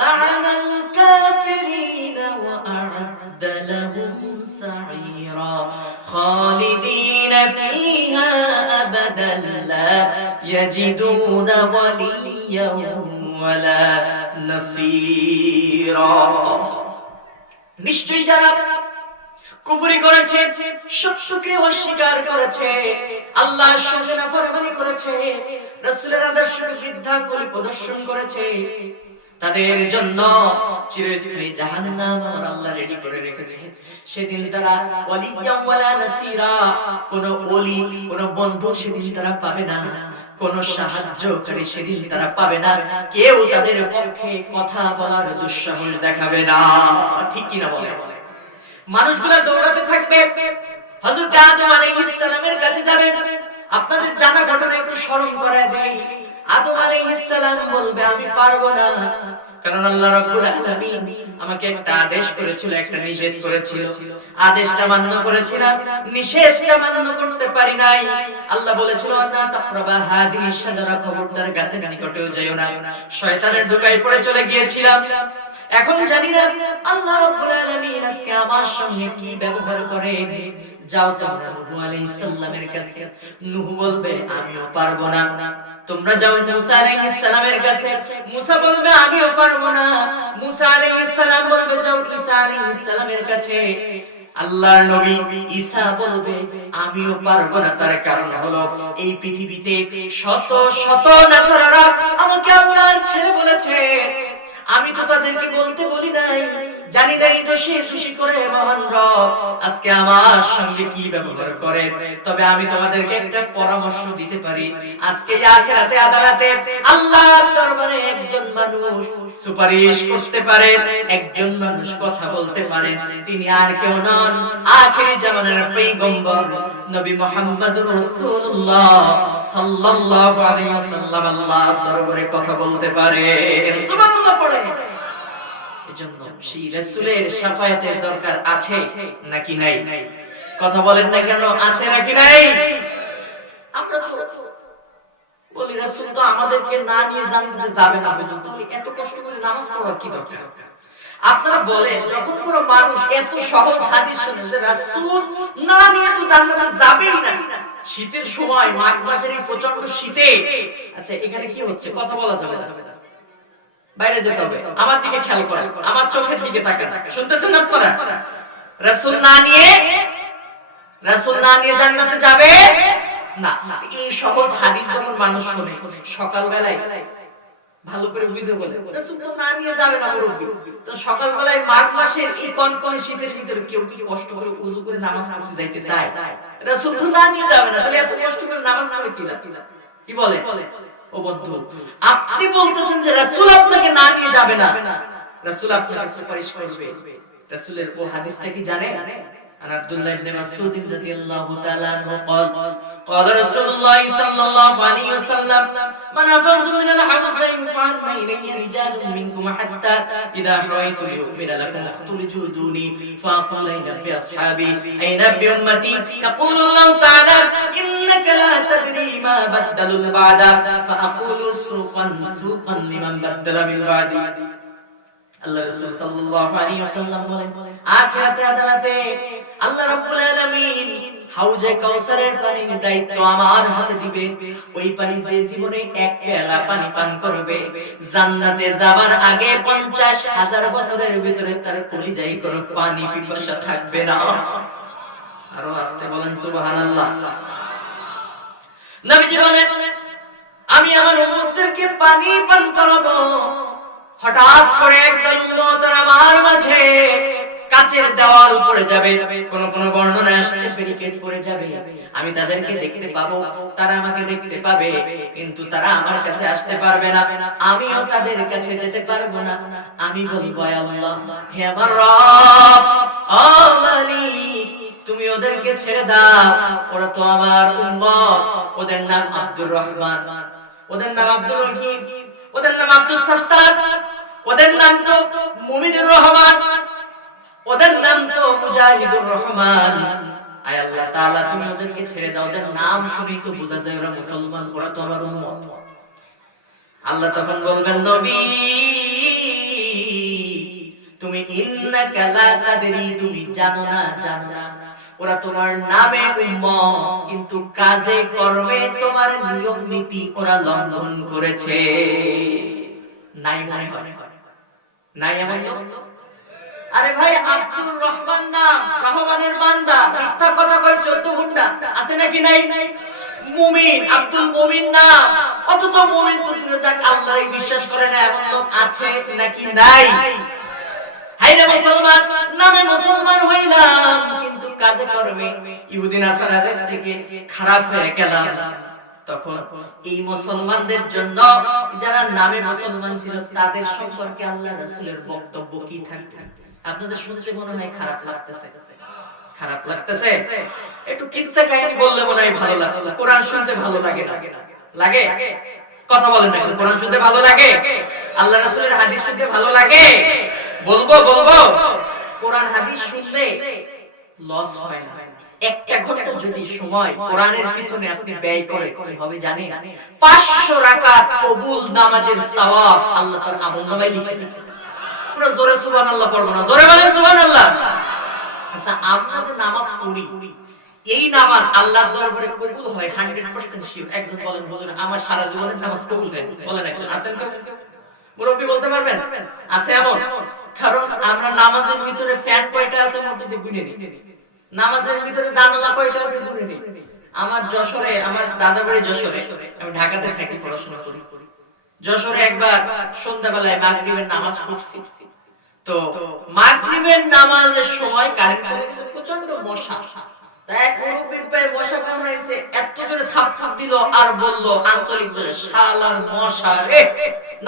লা'নাল কাফিরিনা ওয়া আ'আদ্দা লাহুম সা'ীরা খালিদিনা ফিহা আবাদান লা ইয়াজিদুনা ওয়ালিয়্যান ওয়ালা নাসীরা। নিশ্চয়ই যারা কুফরি করেছে, সত্যকে অস্বীকার করেছে, আল্লাহর সঙ্গে নাফরমানি করেছে, রাসূলের আদর্শকে বৃদ্ধাঙ্গুলি প্রদর্শন করেছে, তাদের জন্য চিরস্থায়ী জাহান্নাম আমার আল্লাহ রেডি করে রেখেছে। সেদিন তারা ওয়ালিয়াম ওয়ালা নাসীরা, কোন ওলি কোন বন্ধু সেদিন তারা পাবে না, কোন সাহায্যকারী সেদিন তারা পাবে না, কেউ তাদের পক্ষে কথা বলার দুঃসাহস দেখাবে না। ঠিক কি না বলে? মানুষগুলা দৌড়াতে থাকবে, হযরত আদম আলাইহিস সালামের কাছে যাবেন। আপনাদের জানা ঘটনা একটু স্মরণ করায় দেই। আদম আলাইহিস সালাম বলবে, আমি পারবো না, কারণ আল্লাহ রাব্বুল আলামিন আমাকে একটা আদেশ করেছিল, একটা নিষেধ করেছিল, আদেশটা মান্য করেছিলাম, নিষেধটা মান্য করতে পারি নাই। আল্লাহ বলেছিল, না তাকরাবা হাদিহিস শাজারা, খবরদার গাছের নিকটেও যাইও না। শয়তানের ধোঁকায় পড়ে চলে গিয়েছিলাম। এখন জানি না আল্লাহ রাব্বুল আলামিন আজকে আমার সঙ্গে কি ব্যবহার করেন। যাও তোমরা নূহ আলাইহিস সালামের কাছে। নূহ বলবে, আমিও পারবো না। তোমরা যাও মুসা আলাইহিস সালামের কাছে। মুসা বলবে, আমিও পারবো না। মুসা আলাইহিস সালাম বলবে, যাও ঈসা আলাইহিস সালামের কাছে। আল্লাহর নবী ঈসা বলবে, আমিও পারবো না। তার কারণ হলো, এই পৃথিবীতে শত শত নাসারারা আমাকে আল্লাহর ছেলে বলেছে, আমি তো তাদেরকে বলতে বলি নাই, জানি নাই দোষে দোষী করে মহান রব আজকে আমার সঙ্গে কি ব্যবহার করে। তবে আমি তোমাদেরকে একটা পরামর্শ দিতে পারি, আজকে আখিরাতে আদালতে আল্লাহর দরবারে একজন মানুষ সুপারিশ করতে পারে, একজন মানুষ কথা বলতে পারে, তিনি আর কেউ নন, আখিরি জামানার পয়গম্বর নবী মুহাম্মদুর রাসূলুল্লাহ সাল্লাল্লাহু আলাইহি ওয়াসাল্লাম আল্লাহর দরবারে কথা বলতে পারে। সুবহানাল্লাহ পড়ে। এজন্য সেই রাসূলের শাফায়াতের দরকার আছে নাকি নাই? কথা বলেন না কেন? আছে নাকি নাই? আমরা তো বলি রাসূল তো আমাদেরকে না নিয়ে জান্নাতে যাবে না, হুজুর তাহলে এত কষ্ট করে নামাজ পড়ার কি দরকার? আপনারা বলেন, যখন কোন মানুষ এত সহজ হাদিস শুনে যে রাসূল না নিয়ে তো জান্নাতে যাবেই না, শীতের সময় মাঘ মাসের এই প্রচন্ড শীতে, আচ্ছা এখানে কি হচ্ছে? কথা বলা যাবে না, বাইরে যেতে হবে। আমার দিকে খেয়াল করেন, আমার চোখের দিকে তাকান, শুনতেছেন আপনারা? রাসূল না নিয়ে জান্নাতে যাবে না। এই সহজ হাদিস যখন মানুষ শুনে সকাল বেলায় ভালো করে বুঝে বলে, রাসূল তো না নিয়ে যাবে না মুরব্বি, তো সকাল বেলায় মাঘ মাসের এই কনকনে শীতের ভিতরে কেউ কি কষ্ট করে ওযু করে নামাজ পড়তে যাইতে চায়? রাসূল তো না নিয়ে যাবে না, তাহলে এত কষ্ট করে নামাজ পড়ে কি লাভ? কি বলে? ও বন্ধু, আপনি বলতেছেন যে রাসূল আপনাকে না নিয়ে যাবে না, রাসূল আপনাকে সুপারিশ করবে। রাসূলের ও হাদিসটা কি জানেন? عن عبد الله بن مسعود رضي الله تعالى عنه قال قال رسول الله صلى الله عليه وسلم من أفض من الحمص لا ينفعن إلي رجال منكم حتى إذا حويت ليؤمن لكم اختلجوا دوني فأقول أي نبي أصحابي أي نبي أمتي يقول الله تعالى إنك لا تدري ما بدلوا البعد فأقول سوقا سوقا لمن بدل من بعدي। আল্লাহ রাসূল সাল্লাল্লাহু আলাইহি ওয়াসাল্লাম বলেন, আখিরাতে আদালতে আল্লাহ রাব্বুল আলামিন হাউজে কাউসারের পানির দায়িত্ব আমার হাতে দিবেন। ওই পানি যে জীবনে এক পেয়ালা পানি পান করবে, জান্নাতে যাবার আগে 50,000 বছরের ভিতরে তার কলিজায় কোনো পানি পিপাসা থাকবে না। আরো আস্তে বলেন সুবহানাল্লাহ। নবীজি বলেন আমি আমার উম্মতদেরকে পানি পান করাবো। হঠাৎ করে একদল উম্মত আমার মাঝে কাচের দেওয়াল পড়ে যাবে, কোন কোন বর্ণনায় আসছে ব্যারিকেড পড়ে যাবে। আমি তাদেরকে দেখতে পাবো, তারা আমাকে দেখতে পাবে, কিন্তু তারা আমার কাছে আসতে পারবে না, আমিও তাদের কাছে যেতে পারবো না। আমি বলবো আয় আল্লাহ, হে আমার রব, ও মালিক, তুমি ওদেরকে ছেড়ে দাও, ওরা তো আমার উম্মত। ওদের নাম আব্দুর রহমান, ওদের নাম আব্দুর রহিম, ওদের নাম আব্দুল সাত্তার, ওদের নাম তো মুমিনুর রহমান, ওদের নাম তো মুজাহিদুর রহমান। আয় আল্লাহ তাআলা, তুমি ওদেরকে ছেড়ে দাও, ওদের নাম শুনেই তো বোঝা যায় ওরা মুসলমান, ওরা তো আমার উম্মত। আল্লাহ তখন বলবেন নবী, তুমি ইন্নাকা লা তাদরি, তুমি জানো না, জানো না, ওরা তোমার নামে উম্মত, কিন্তু কাজে কর্মে তোমার নিয়ম নীতি ওরা লঙ্ঘন করেছে। নাই মনে হয়? নাই এমন লোক? আরে ভাই, আব্দুর রহমান নাম, রহমানের বান্দা, মিথ্যা কথা কয় 14 ঘন্টা, আছে নাকি নাই? মুমিন, আব্দুল মুমিন নাম, অথচ মুমিন তো দূরে যাক, আল্লাহই বিশ্বাস করে না, এমন লোক আছে নাকি নাই? হায়রে মুসলমান, নামে মুসলমান হইলাম, কিন্তু কাজে কর্মে ইহুদি নাসারাদের থেকে খারাপ হয়ে গেলাম। তখন এই মুসলমানদের জন্য, যারা নামে মুসলমান ছিল, তাদের সম্পর্কে আল্লাহ রাসূলের বক্তব্য কি থাকবে? আপনাদের শুনতে মনে হয় খারাপ লাগতেছে? খারাপ লাগতেছে? একটু কিচ্ছা কাহিনী বললে মনে হয় ভালো লাগতো। কোরআন শুনতে ভালো লাগে না? লাগে? কথা বলেন না, কোরআন শুনতে ভালো লাগে? আল্লাহ রাসূলের হাদিস শুনতে ভালো লাগে? বলবো বলবো, কোরআন হাদিস শুনলে লস হয় না। একটা ঘন্টা যদি সময় কোরআনের পিছনে আপনি ব্যয় করেন, কি হবে জানেন? 500 রাকাত কবুল নামাজের সওয়াব আল্লাহ তার আমলনামায় লিখে দেন। পুরো জোরে সুবহানাল্লাহ পড়বো না? জোরে বলেন সুবহানাল্লাহ। আচ্ছা, আমরা যে নামাজ পড়ি, এই নামাজ আল্লাহর দরবারে কবুল হয় 100% শিওর? একজন বলেন হুজুর, আমার সারা জীবনের নামাজ কবুল হয়, বলেন একজন আছেন কেউ? মুরব্বি বলতে পারবেন? আছে এমন? কারণ আমরা নামাজের ভিতরে ফ্যান কয়টা আছে মসজিদে গুনে নিই, নামাজের ভিতরে জানালা কয়টা আছে গুনে নিই। আমার যশোরে, আমার দাদা বাড়ি যশোরে, আমি ঢাকাতে থাকি, পড়াশোনা করি। যশোরে একবার সন্ধ্যাবেলায় মাগরিবের নামাজ পড়ছি, তো মাগরিবের নামাজের সময় কারেন্ট চলে গেছে, প্রচন্ড মশা। এক মুরব্বির পায়ে মশা কামড়াইছে, এত জোরে থাপ্পড় দিল আর বলল আঞ্চলিক ভাষায়, শালার মশা রে,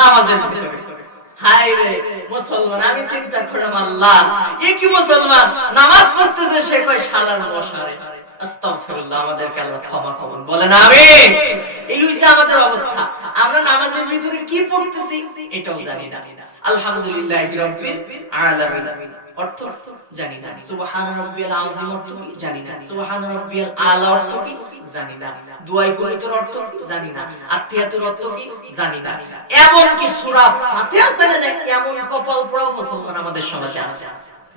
নামাজের ভিতরে। হায় রে মুসলমান, আমি চিন্তা করলাম আল্লাহ, এ কি মুসলমান, নামাজ পড়তেছে, সে কয় শালার মশা রে। আস্তাগফিরুল্লাহ, আমাদেরকে আল্লাহ ক্ষমা করুন, বলেন আমিন। এই হইছে আমাদের অবস্থা, আমরা নামাজের ভিতরে কি পড়তেছি এটাও জানি না। আলহামদুলিল্লাহি রাব্বিল আলামিন অর্থ জানি না, সুবহান রাব্বিয়াল আযীম অর্থ কি জানি না, সুবহান রাব্বিয়াল আলা অর্থ কি জানি না, দুআই কুনুতের অর্থ জানি না, আত্মিয়াতের অর্থ কি জানি না, এমন কি সূরা ফাতিহা জানে না, এমন কপাল পোড়া মুসলমান আমাদের সমাজে আছে,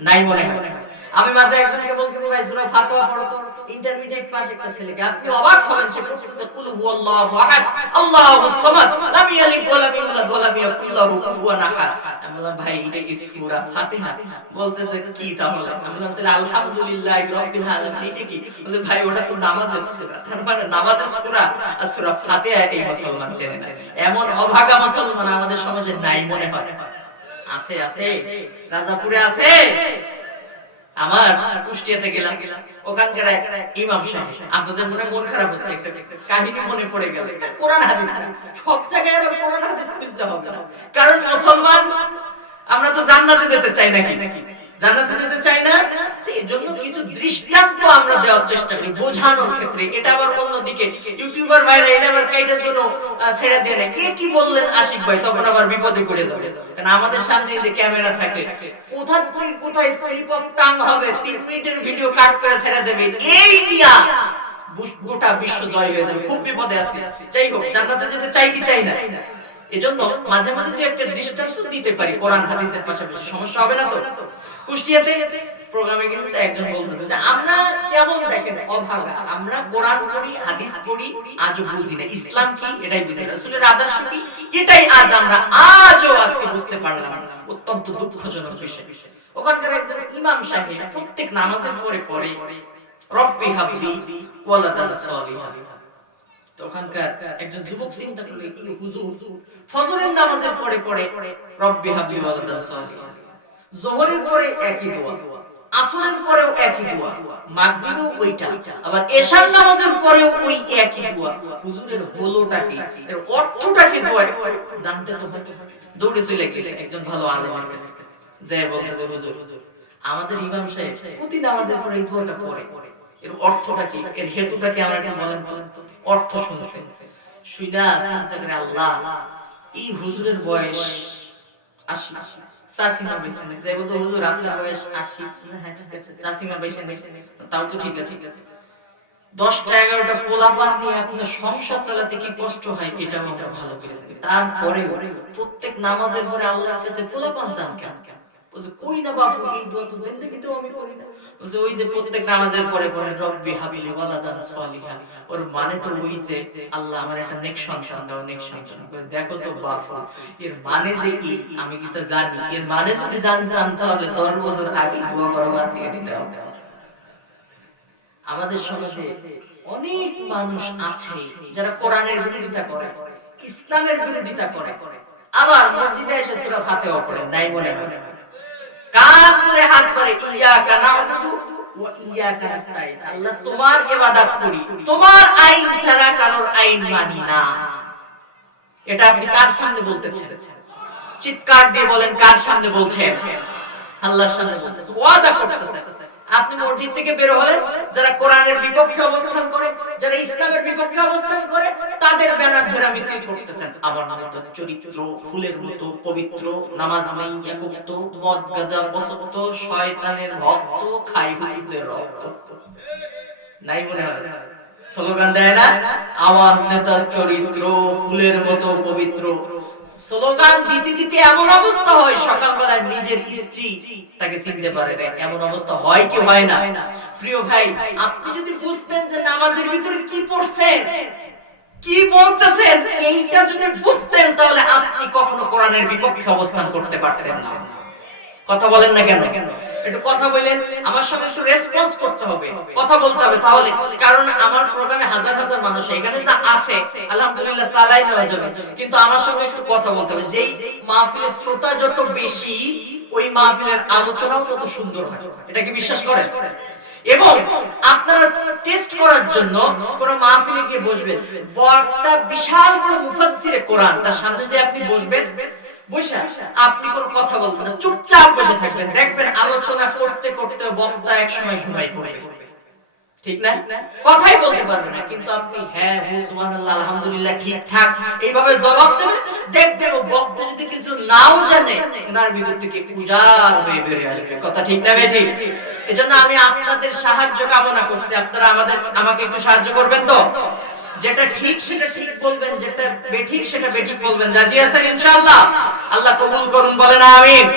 নাই মনে হয়? আমি মাঝে একজনকে বলতেছি, ভাই সূরা ফাতিহা পড়ো তো, ইন্টারমিডিয়েট পাস একটা ছেলেকে, আপনি অবাক হবেন, সে পড়তেছে কুল হুয়াল্লাহু আহাদ আল্লাহুস সামাদ লাম ইয়ালিদ ওয়া লাম ইউলাদ ওয়া লাম ইয়াকুল লাহু কুফুয়ান আহাদ। আমি বললাম, ভাই এটা কি সূরা ফাতিহা? বলতেছে কি তাহলে? আমি বললাম, তাহলে আলহামদুলিল্লাহি রাব্বিল আলামিন এটা কি? বলে, ভাই ওটা তো নামাজের সূরা। তার মানে নামাজের সূরা আর সূরা ফাতিহা এই মুসলমান চেনে না। এমন অভাগা মুসলমান আমাদের সমাজে নাই মনে হয়? আছে আছে, রাজাপুরে আছে। আমার কুষ্টিয়াতে গেলাম, ওখানকার ইমাম সাহেব, আপনাদের মনে মন খারাপ হচ্ছে, একটা কাহিনী মনে পড়ে গেল। এটা কোরআন হাদিস, সব জায়গায় আবার কোরআন হাদিস খুঁজতে হবে না, কারণ মুসলমান আমরা তো জান্নাতে যেতে চাই নাকি? জান্নাতে যেতে চাই না, তো এজন্য কিছু দৃষ্টান্ত আমরা দেওয়ার চেষ্টা করি বোঝানোর ক্ষেত্রে। এটা আবার অন্যদিকে ইউটিউবার ভাইরা এটা আবার কাইটার জন্য ছেড়ে দেয় না, কে কি বললেন আশিক ভাই, তখন আবার বিপদে পড়ে যাবে। কারণ আমাদের সামনে যে ক্যামেরা থাকে, কোথা থেকে কোথায় স্লিপ অফ টাং হবে, 3 মিনিটের ভিডিও কাট করে ছেড়ে দেবে, এই নিয়া গোটা বিশ্ব জয় হয়ে যাবে, খুব বিপদে আছে। যাই হোক, জান্নাতে যেতে চাই কি চাই না? এজন্য মাঝে মাঝে দুই একটা দৃষ্টান্ত দিতে পারি কোরআন হাদিসের পাশাপাশি, সমস্যা হবে না তো? কুষ্টিয়াতে প্রোগ্রামে কিন্তু একজন বলতেছে যে আমরা কেমন দেখেন অভাগা, আমরা কোরআন পড়ি, হাদিস পড়ি, আজও বুঝি না ইসলাম কি, এটাই বুঝি না, রাসূলের আদর্শ কি, এটাই আমরা আজকে বুঝতে পারলাম না। অত্যন্ত দুঃখজনক বিষয়। ওখানকার একজন ইমাম সাহেব প্রত্যেক নামাজের পরে পরে রব্বি হাবলি ওয়ালাদান সালিহা, তো ওখানকার একজন যুবক চিন্তা করলো, হুজুর ফজরের নামাজের পরে পরে রব্বি হাবলি ওয়ালাদান সালিহান, যোহরের পরে একই দোয়া, আসরের পরেও একই দোয়া, মাগরিবেও ওইটা, আবার এশার নামাজের পরেও ওই একই দোয়া, হুজুরের হলোটা কি, এর অর্থটা কি দোয়া জানতে তো হয়। দৌড়ে চলে গেছে একজন ভালো আলেমের কাছে, যে বলতেছে হুজুর আমাদের ইমাম সাহেব প্রতি নামাজের পরে এই দোয়াটা পড়ে, এর অর্থটা কি, এর হেতুটা কি আমরা একটু বলেন তো। অর্থ শুনছে, শুনা চিন্তা করে আল্লাহ এই হুজুরের বয়স 80, চাচিমা বেঁচে নেই, যে বলতো হুজুর আপনার বয়স 80, হ্যাঁ ঠিক আছে চাচিমা বেঁচে নেই, তাও তো ঠিক আছে, 10টা 11টা পোলাপান নিয়ে আপনার সংসার চালাতে কি কষ্ট হয় এটাও আমরা ভালো করে জানি, তারপরেও প্রত্যেক নামাজের পরে আল্লাহর কাছে পোলাপান চান কেন? বলছে কই না বাপু এই দোয়া তো জিন্দেগিতেও আমি করি না। বলছে ওই যে প্রত্যেক নামাজের পরে পরে রব্বি হাবিলি ওয়ালাদান সালিহা, ওর মানে তো ওই যে আল্লাহ আমার একটা নেক সন্তান দাও, নেক সন্তান। দেখো তো বাপু এর মানে যে কি আমি কি তা জানি, এর মানে যদি জানতাম তাহলে 10 বছর আগে দোয়া করা বাদ দিয়ে দিতাম। আমাদের সমাজে অনেক মানুষ আছে যারা কোরআনের বিরোধিতা করে, ইসলামের বিরোধিতা করে, আবার মসজিদে এসে সূরা ফাতিহা পড়ে নাই মনে হয়, কান ধরে হাত ধরে ইয়াকা নাউবুদু ওয়া ইয়াকা নাস্তাইন, আল্লাহ তোমার ইবাদত করি, তোমার আইন ছাড়া কারোর আইন মানি না। এটা আপনি কার সামনে বলতেছেন? চিৎকার দিয়ে বলেন কার সামনে বলছেন? আল্লাহর সামনে বলতেছেন, ওয়াদা করতেছেন। আপনি মসজিদ থেকে বের হলে যারা কোরআনের বিপক্ষে অবস্থান করে, যারা ইসলামের বিপক্ষে অবস্থান করে, তাদের ব্যানার ধরে মিছিল করতেছেন। আমার মতো চরিত্র ফুলের মতো পবিত্র, নামাজ নেই একুক্ত, মদ গাঁজা পছন্দ, শয়তানের ভক্ত, খাই হুজুরদের রক্ত। নাই মনে হয় স্লোগান দেয় না, আমার নেতার চরিত্র ফুলের মতো পবিত্র। স্লোগান দিতে দিতে এমন অবস্থা হয় সকালবেলা নিজের স্ত্রী তাকে চিনতে পারে না, এমন অবস্থা হয় কি হয় না? প্রিয় ভাই আপনি যদি বুঝতেন যে নামাজের ভিতরে কি পড়ছেন, কি বলতেছেন, এইটা যদি বুঝতেন তাহলে আপনি কখনো কোরআনের বিপক্ষে অবস্থান করতে পারতেন না। কথা বলেন না কেন? একটু কথা বলেন, আমার সঙ্গে একটু রেসপন্স করতে হবে, কথা বলতে হবে, তাহলে কারণ আমার প্রোগ্রামে হাজার হাজার মানুষ এখানে যা আছে আলহামদুলিল্লাহ চালাই নেওয়া যাবে, কিন্তু আমার সঙ্গে একটু কথা বলতে হবে। যেই মাহফিলের শ্রোতা যত বেশি ওই মাহফিলের আলোচনাও তত সুন্দর হয়, এটা কি বিশ্বাস করেন? এবং আপনারা টেস্ট করার জন্য কোন মাহফিলে গিয়ে বসবেন, বক্তা বিশাল বড় মুফাসসিরে কোরআন, তার সামনে যে আপনি বসবেন, বসে আপনি কোনো কথা বলবেন না, চুপচাপ বসে থাকবেন, দেখবেন আলোচনা করতে করতে বক্তা এক সময় ঘুমাই পড়বে, ঠিক না? কথাই বলতে পারবে না, কিন্তু আপনি হ্যাঁ সুবহানাল্লাহ আলহামদুলিল্লাহ ঠিকঠাক এইভাবে জবাব দেবেন, দেখবেন ও বক্তা যদি কিছু নাও জানে ওনার ভিতর থেকে উজাড় হয়ে বেরিয়ে আসবে। কথা ঠিক না ভাই? ঠিক। এজন্য আমি আপনাদের সাহায্য কামনা করছি, আপনারা আমাকে একটু সাহায্য করবেন তো। যেটা ঠিক সেটা ঠিক বলবেন, যেটা বেঠিক সেটা বেঠিক বলবেন। রাজি আছেন ইনশাআল্লাহ? আল্লাহ কবুল করুন, বলেন আমিন।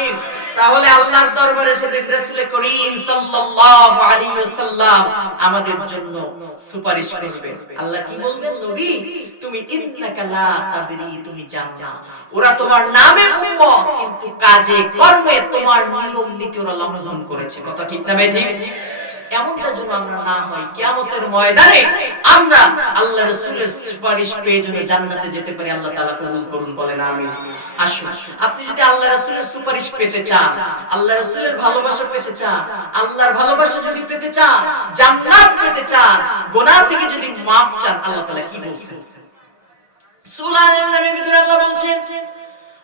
তাহলে আল্লাহর দরবারে সেদিন রাসূল করিম সাল্লাল্লাহু আলাইহি ওয়াসাল্লাম আমাদের জন্য সুপারিশ করবেন। আল্লাহ কি বলবেন? নবী তুমি ইন্নাকা লা তাদরি, তুমি জানো না, ওরা তোমার নামের উম্মত কিন্তু কাজে কর্মে তোমার নিয়ম নীতি ওরা লঙ্ঘন করেছে। কথা ঠিক না ভাই? ঠিক। এমনটা যেন আমরা না হয়, কিয়ামতের ময়দানে আমরা আল্লাহ রাসূলের সুপারিশ পেয়ে যেন জান্নাতে যেতে পারি। আল্লাহ তাআলা কবুল করুন, বলেন আমিন। আসুন, আপনি যদি আল্লাহ রাসূলের সুপারিশ পেতে চান, আল্লাহ রাসূলের ভালোবাসা পেতে চান, আল্লাহর ভালোবাসা যদি পেতে চান, জান্নাত পেতে চান, গুনাহ থেকে যদি মাফ চান, আল্লাহ তাআলা কি বলছেন? সূরা আন-নামের ভিতরে আল্লাহ বলছেন,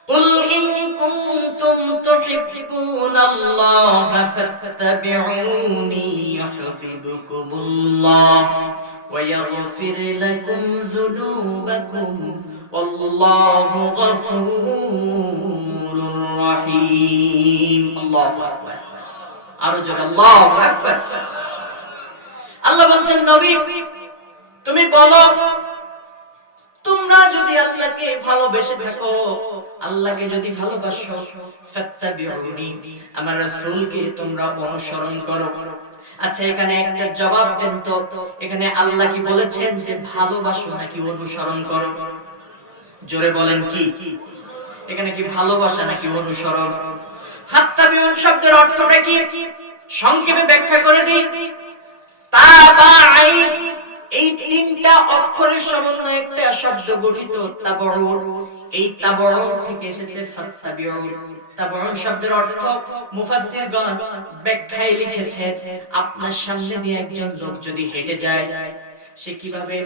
قل إن كنتم تحبون الله فاتبعوني يحببكم الله ويغفر لكم ذنوبكم والله غفور رحيم. الله أكبر. أرجو الله أكبر. আল্লাহ বলছেন, নবী তুমি বলো, তোমরা যদি আল্লাহকে ভালোবেসে থাকো, আল্লাহকে যদি ভালোবাসো, ফাত্তাবিউনি, আমার রাসূলকে তোমরা অনুসরণ করো। আচ্ছা এখানে একটা জবাব দেন তো, এখানে আল্লাহ কি বলেছেন যে ভালোবাসো নাকি অনুসরণ করো? জোরে বলেন কি? এখানে কি ভালোবাসা নাকি অনুসরণ? ফাত্তাবিউন শব্দের অর্থটা কি সংক্ষেপে ব্যাখ্যা করে দিই। তাবাই এই তিনটা অক্ষরের সমন্বয়ে একটা শব্দ গঠিত তাবউর। এই তাবউর থেকে এসেছে ফাত্তাবিউন। তাবউন শব্দের অর্থ মুফাসসিরগণ ব্যাখ্যায় লিখেছেন, আপনার সামনে দিয়ে একজন লোক যদি হেঁটে যায়, সে কিভাবে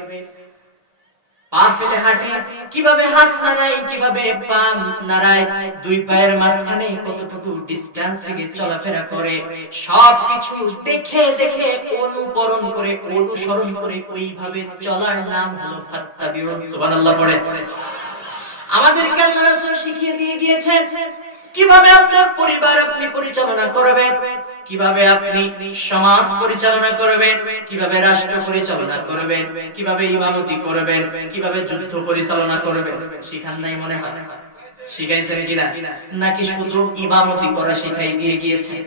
পা ফেলে হাঁটে, কিভাবে হাত নাড়ায়, কিভাবে পা নাড়ায়, দুই পায়ের মাঝখানে কতটুকু ডিসটেন্স রেখে চলাফেরা করে, সবকিছু দেখে দেখে অনুকরণ করে, অনুসরণ করে ওইভাবে চলার নাম হলো ফাত্তাবিউন। সুবহানাল্লাহ পড়ে। আমাদেরকে আল্লাহ রাসূল শিখিয়ে দিয়ে গিয়েছেন কিভাবে আপনার পরিবার আপনি পরিচালনা করবেন, কিভাবে আপনি সমাজ পরিচালনা করবেন, কিভাবে রাষ্ট্র পরিচালনা করবেন, কিভাবে ইমামতি করবেন, কিভাবে যুদ্ধ পরিচালনা করবেন। শিখান নাই মনে হয়? শিখাইছেন কিনা? নাকি শুধু ইমামতি করা শিখাই দিয়ে গিয়েছেন?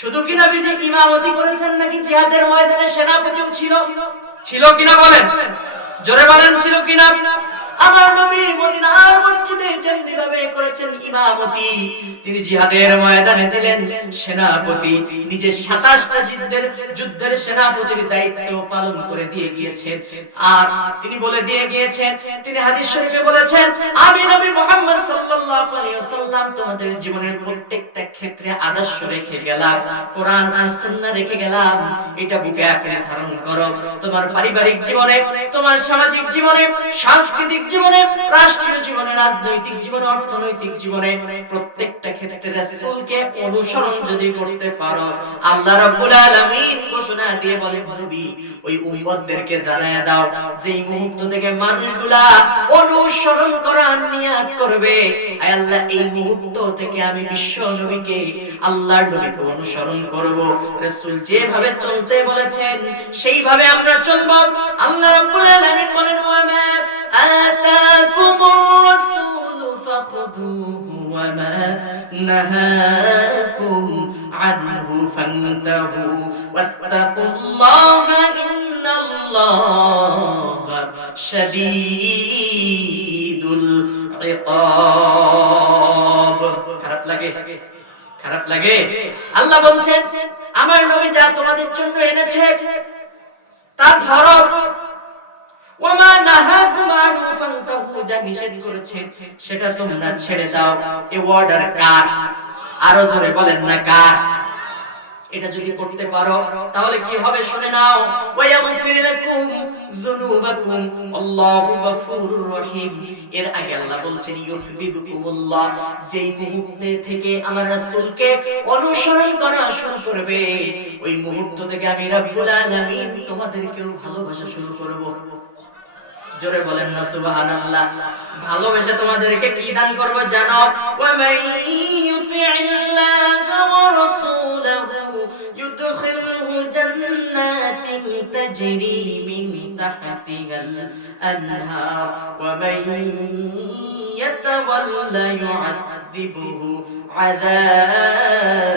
শুধু কি নবী যে ইমামতি করেছেন, নাকি জিহাদের ময়দানে সেনাপতিও ছিল? ছিল কিনা বলেন? জোরে বলেন, ছিল কিনা? আমার নবী মদিনার মসজিদে যেভাবে করেছেন ইমামতি, তিনি জিহাদের ময়দানে ছিলেন সেনাপতি, নিজে 27টা যুদ্ধের সেনাপতির দায়িত্ব পালন করে দিয়ে গিয়েছেন। আর তিনি বলে দিয়ে গিয়েছেন, তিনি হাদিস শরীফে বলেছেন, আমি নবী মুহাম্মদ সাল্লাল্লাহু আলাইহি ওয়াসাল্লাম তোমাদের জীবনের প্রত্যেকটা ক্ষেত্রে আদর্শ রেখে গেলাম, কোরআন আর সুন্নাহ রেখে গেলাম। এটা বুকে আঁকড়ে ধারণ করো। তোমার পারিবারিক জীবনে, তোমার সামাজিক জীবনে, সাংস্কৃতিক জীবনে, রাষ্ট্রীয় জীবনে, রাজনৈতিক জীবনে, অর্থনৈতিক জীবনে, প্রত্যেকটা ক্ষেত্রে রাসূলকে অনুসরণ যদি করতে পারো, আল্লাহ রাব্বুল আলামিন ঘোষণা দিয়ে বলেন, নবী ওই উম্মতদেরকে জানায়া দাও, যেই মুহূর্ত থেকে মানুষগুলা অনুসরণ করার নিয়ত করবে, আয় আল্লাহ এই মুহূর্ত থেকে আমি বিশ্ব নবীকে, আল্লাহর নবীকে অনুসরণ করব। রাসূল যেভাবে চলতে বলেছেন সেইভাবে আমরা চলব। আল্লাহ রাব্বুল আলামিন বলেন, ওয়া মা আতাকুমুর রাসূলু ফাখুযুহু ওয়া মা নাহাকুম আনহু ফান্তাহু ওয়াত্তাকুল্লাহা ইন্নাল্লাহা শাদীদুল ইকাব। খারাপ লাগে? খারাপ লাগে? আল্লাহ বলছেন, আমার নবী যা তোমাদের জন্য এনেছে তা ধরো, ওয়ামা নাহাকুম আনহু ফান্তাহু, যা নিষেধ করেছে সেটা তোমরা ছেড়ে দাও। এই অর্ডার কার? আরো জোরে বলেন না কার? এটা যদি করতে পারো তাহলে কি হবে শুনে নাও, ওয়া ইয়াগফির লাকুম যুনুবাকুম আল্লাহু গফুরুর রহিম। এর আগে আল্লাহ বলছেন ইউহিব্বুকুমুল্লাহ, যেই মুহূর্তে থেকে আমার রাসূলকে অনুসরণ করা শুরু করবে, ওই মুহূর্ত থেকে আমি রব্বুল আলামিন তোমাদেরকেও ভালোবাসা শুরু করব। জোরে বলেন না সুবহানাল্লাহ। ভালোবেসে তোমাদেরকে কি দান করব জানো? ওয়া মান ইউতি'ইল্লাহা ওয়া রাসূলাহু ইউদখিলহু জান্নাতিন তাজরি মিন তাহতিহাল আনহার ওয়া মান ইয়াতাওয়াল্লা ইউ'আযিবুহু আযাবান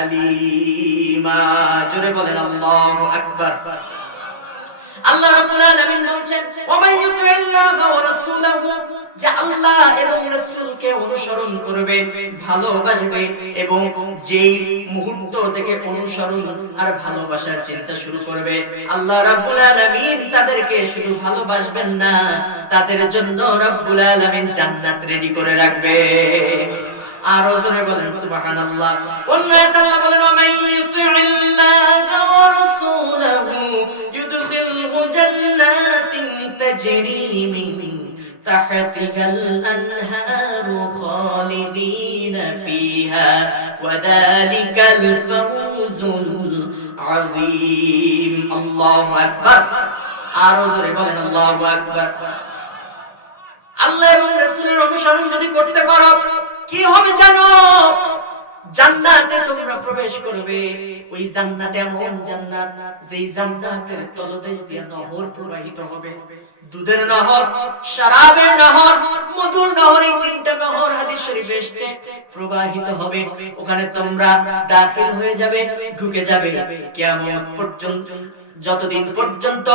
আলীমা। জোরে বলেন আল্লাহু আকবার। আল্লাহ রাব্বুল আলামিন বলছেন, ওয়া মান ইউতি'ইল্লাহা ওয়া রাসূলাহু, যে আল্লাহ এবং রাসূলকে অনুসরণ করবে, ভালোবাসবে, এবং যেই মুহূর্ত থেকে অনুসরণ আর ভালোবাসার চিন্তা শুরু করবে, আল্লাহ রাব্বুল আলামিন তাদেরকে শুধু ভালোবাসবেন না, তাদের জন্য রাব্বুল আলামিন জান্নাত রেডি করে রাখবে। আরো জোরে বলেন সুবহানাল্লাহ। অন্য আয়াতে আল্লাহ বলেন, ওয়া মান ইউতি'ইল্লাহা ওয়া রাসূলাহু ইউদখিলহু জান্নাতিন তাজরি মিন তাহতিহাল আনহারু খালিদিনা ফিহা ওয়া যালিকাল ফাওজুল আযীম। আল্লাহু আকবার। আরো জোরে বলেন আল্লাহু আকবার। আল্লাহ এবং রাসূলের অনুসরণ যদি করতে পারো কি হবে জানো? জান্নাতে তোমরা প্রবেশ করবে। ওই জান্নাত এমন জান্নাত, যেই জান্নাতের তলদেশ দিয়ে নহর প্রবাহিত হবে, দুধের নহর, শরাবের নহর, মধুর নহর, এই তিনটা নহর হাদিস শরীফে এসেছে, প্রবাহিত হবে। ওখানে তোমরা দাখিল হয়ে যাবে, ঢুকে যাবে। কিয়ামত পর্যন্ত, যতদিন পর্যন্ত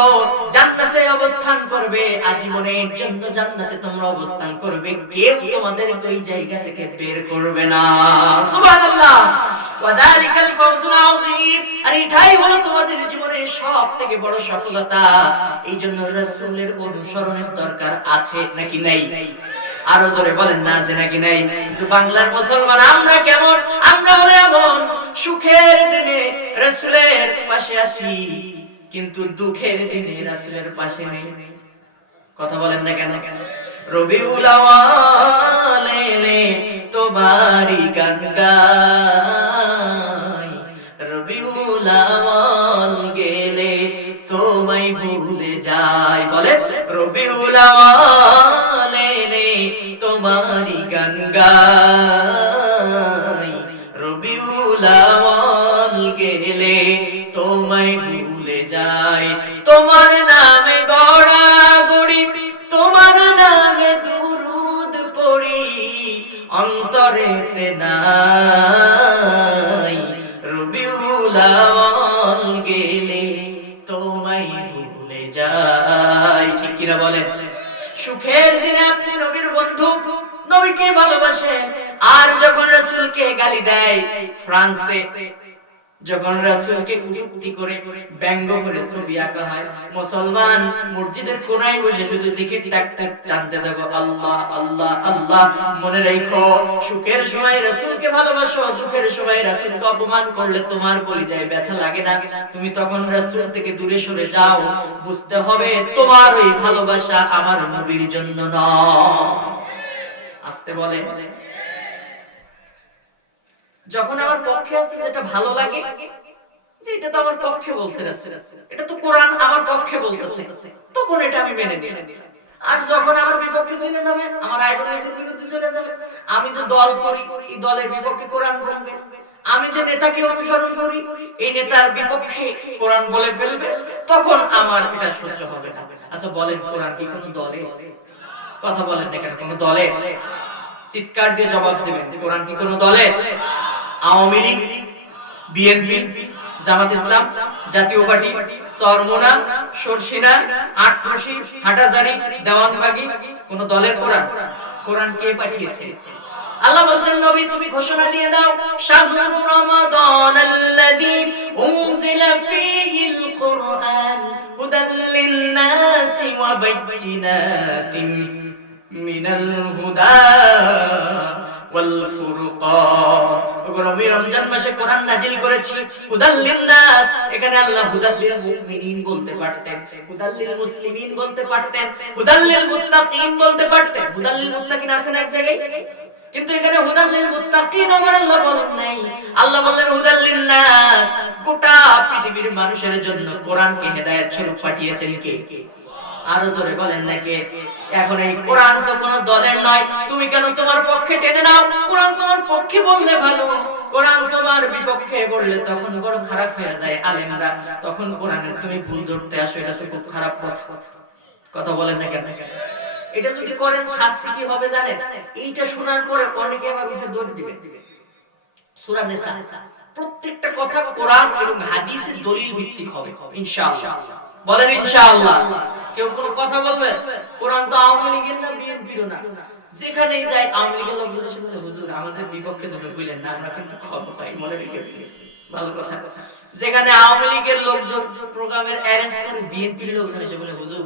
জান্নাতে অবস্থান করবে, আজীবনের জন্য জান্নাতে তোমরা অবস্থান করবে, কেউ তোমাদের ওই জায়গা থেকে বের করবে না। সুবহানাল্লাহ। ওয়াদালিকাল ফাউজুল আযীম। আর এটাই হলো তোমাদের জীবনের সবথেকে বড় সফলতা। এইজন্য রাসূলের অনুসরণের দরকার আছে নাকি নাই? আরো জোরে বলেন না আছে নাকি নাই? কিন্তু বাংলার মুসলমান আমরা কেমন? আমরা হলো এমন, সুখের দিনে রাসূলের পাশে আছি, কিন্তু দুঃখের দিনে রাসূলের পাশে নেই। কথা বলেন না কেন? রবিউল আউয়াল এলে তোমারই গান গাই, রবিউল আউয়াল গেলে তোমায় ভুলে যাই। বলেন রবিউল আউয়াল এলে তোমারই গান গাই, রবিউল আউয়াল গেলে তোমায় ভুলে যাই। তোমার নামে গড়া গড়ি, তোমার নামে দুরুদ পড়ি, অন্তরেতে নাই, রবিউল আউয়াল গেলে তোমায় ভুলে যাই। ঠিক কিনা বলেন? সুখের দিনে আপনি নবীর বন্ধু, নবীকে ভালোবাসেন, আর যখন রাসূলকে গালি দেয়, ফ্রান্সে যখন রাসূলকে কটূক্তি করে ব্যঙ্গ করে ছবি আঁকা হয়, মুসলমান মসজিদের কোণায় বসে শুধু জিকির টানতে থাকো, আল্লাহ আল্লাহ আল্লাহ। মনে রাখো, সুখের সময় রাসূলকে ভালোবাসো, দুঃখের সময় রাসূলকে অপমান করলে তোমার কলিজায় ব্যথা লাগে না? তুমি তখন রাসূল থেকে দূরে সরে যাও। বুঝতে হবে তোমার ওই ভালোবাসা আমার নবীর জন্য নয়। আস্তে বলে, যখন আমার পক্ষে আছে যেটা ভালো লাগে, যে এটা তো আমার পক্ষে বলছে রাসূল, এটা তো কোরআন আমার পক্ষে বলতেছে, তখন এটা আমি মেনে নিই। আর যখন আমার বিপক্ষে চলে যাবে, আমার আইডিওলজির বিরুদ্ধে চলে যাবে, আমি যে দল করি এই দলের বিপক্ষে কোরআন বলবে, আমি যে নেতাকে অনুসরণ করি এই নেতার বিপক্ষে কোরআন বলে ফেলবে, তখন আমার এটা সহ্য হবে না। আচ্ছা বলেন, কোরআন কি কোনো দলে? কথা বলেন না কেন? কোনো দলে? চিৎকার দিয়ে জবাব দিবেন, কোরআন কি কোনো দলে? আওয়ামী লীগ, বিএনপি, জামাত ইসলাম, জাতীয় পার্টি, চরমোনা, সরসিনা, আটরশি, হাটাজারি, দেওয়ানবাগি কোন দলের কোরআন? কোরআন কে পাঠিয়েছে? আল্লাহ বলছেন, নবী তুমি ঘোষণা দিয়ে দাও, শাহরু রমাদানাল্লাযী উনজিলা ফীহিল কুরআন হুদাল লিন-নাসি ওয়া বাইয়িনাতিন মিনাল হুদা ওয়াল ফুরকান। আমি রমজান মাসে কোরআন নাজিল করেছি হুদাল লিন-নাস। এখানে আল্লাহ হুদাল লিল মুমিনিন বলতে পারতেন, হুদাল লিল মুসলিমিন বলতে পারতেন, হুদাল লিল মুত্তাকিন বলতে পারতেন। হুদাল লিল মুত্তাকিন আছে না এক জায়গায়? কিন্তু এখানে হুদাল লিল মুত্তাকিন আমার আল্লাহ বলেন নাই। আল্লাহ বললেন হুদাল লিন-নাস। গোটা পৃথিবীর মানুষের জন্য কোরআনকে হেদায়েত স্বরূপ পাঠিয়েছেন কে? আরো জোরে বলেন না কে? এখন এই কোরআন তো কোনো দলের নয়, তুমি কেন তোমার পক্ষে টেনে নাও? কোরআন তোমার পক্ষে বললে ভালো, কোরআন তোমার বিপক্ষে বললে তখন বড় খারাপ হয়ে যায়। আলেমরা তখন কোরআনের তুমি ভুল ধরতে আসো, এটা তো খুব খারাপ কথা। কথা বলেন না কেন? এটা যদি করেন শাস্তি কি হবে জানেন? এইটা শোনার পরে অনেকে আবার উঠে দৌড় দিবে। সূরা নিসা প্রত্যেকটা কথা কোরআন এবং হাদিসের দলিল ভিত্তিক হবে ইনশাআল্লাহ। বলেন ইনশাআল্লাহ। কেউ কোনো কথা বলবে, কোরআন তো আওয়ামী লীগের না বিএনপির না, যেখানেই যায় আওয়ামী লীগের লোকজন এসে বলে, হুজুর আমাদের বিপক্ষে যদি বলেন না, আমরা কিন্তু ক্ষমতায়, মনে রেখে ভালো কথা। যেখানে আওয়ামী লীগের লোকজন প্রোগ্রামের অ্যারেঞ্জ করে, বিএনপির লোকজন এসে বলে, হুজুর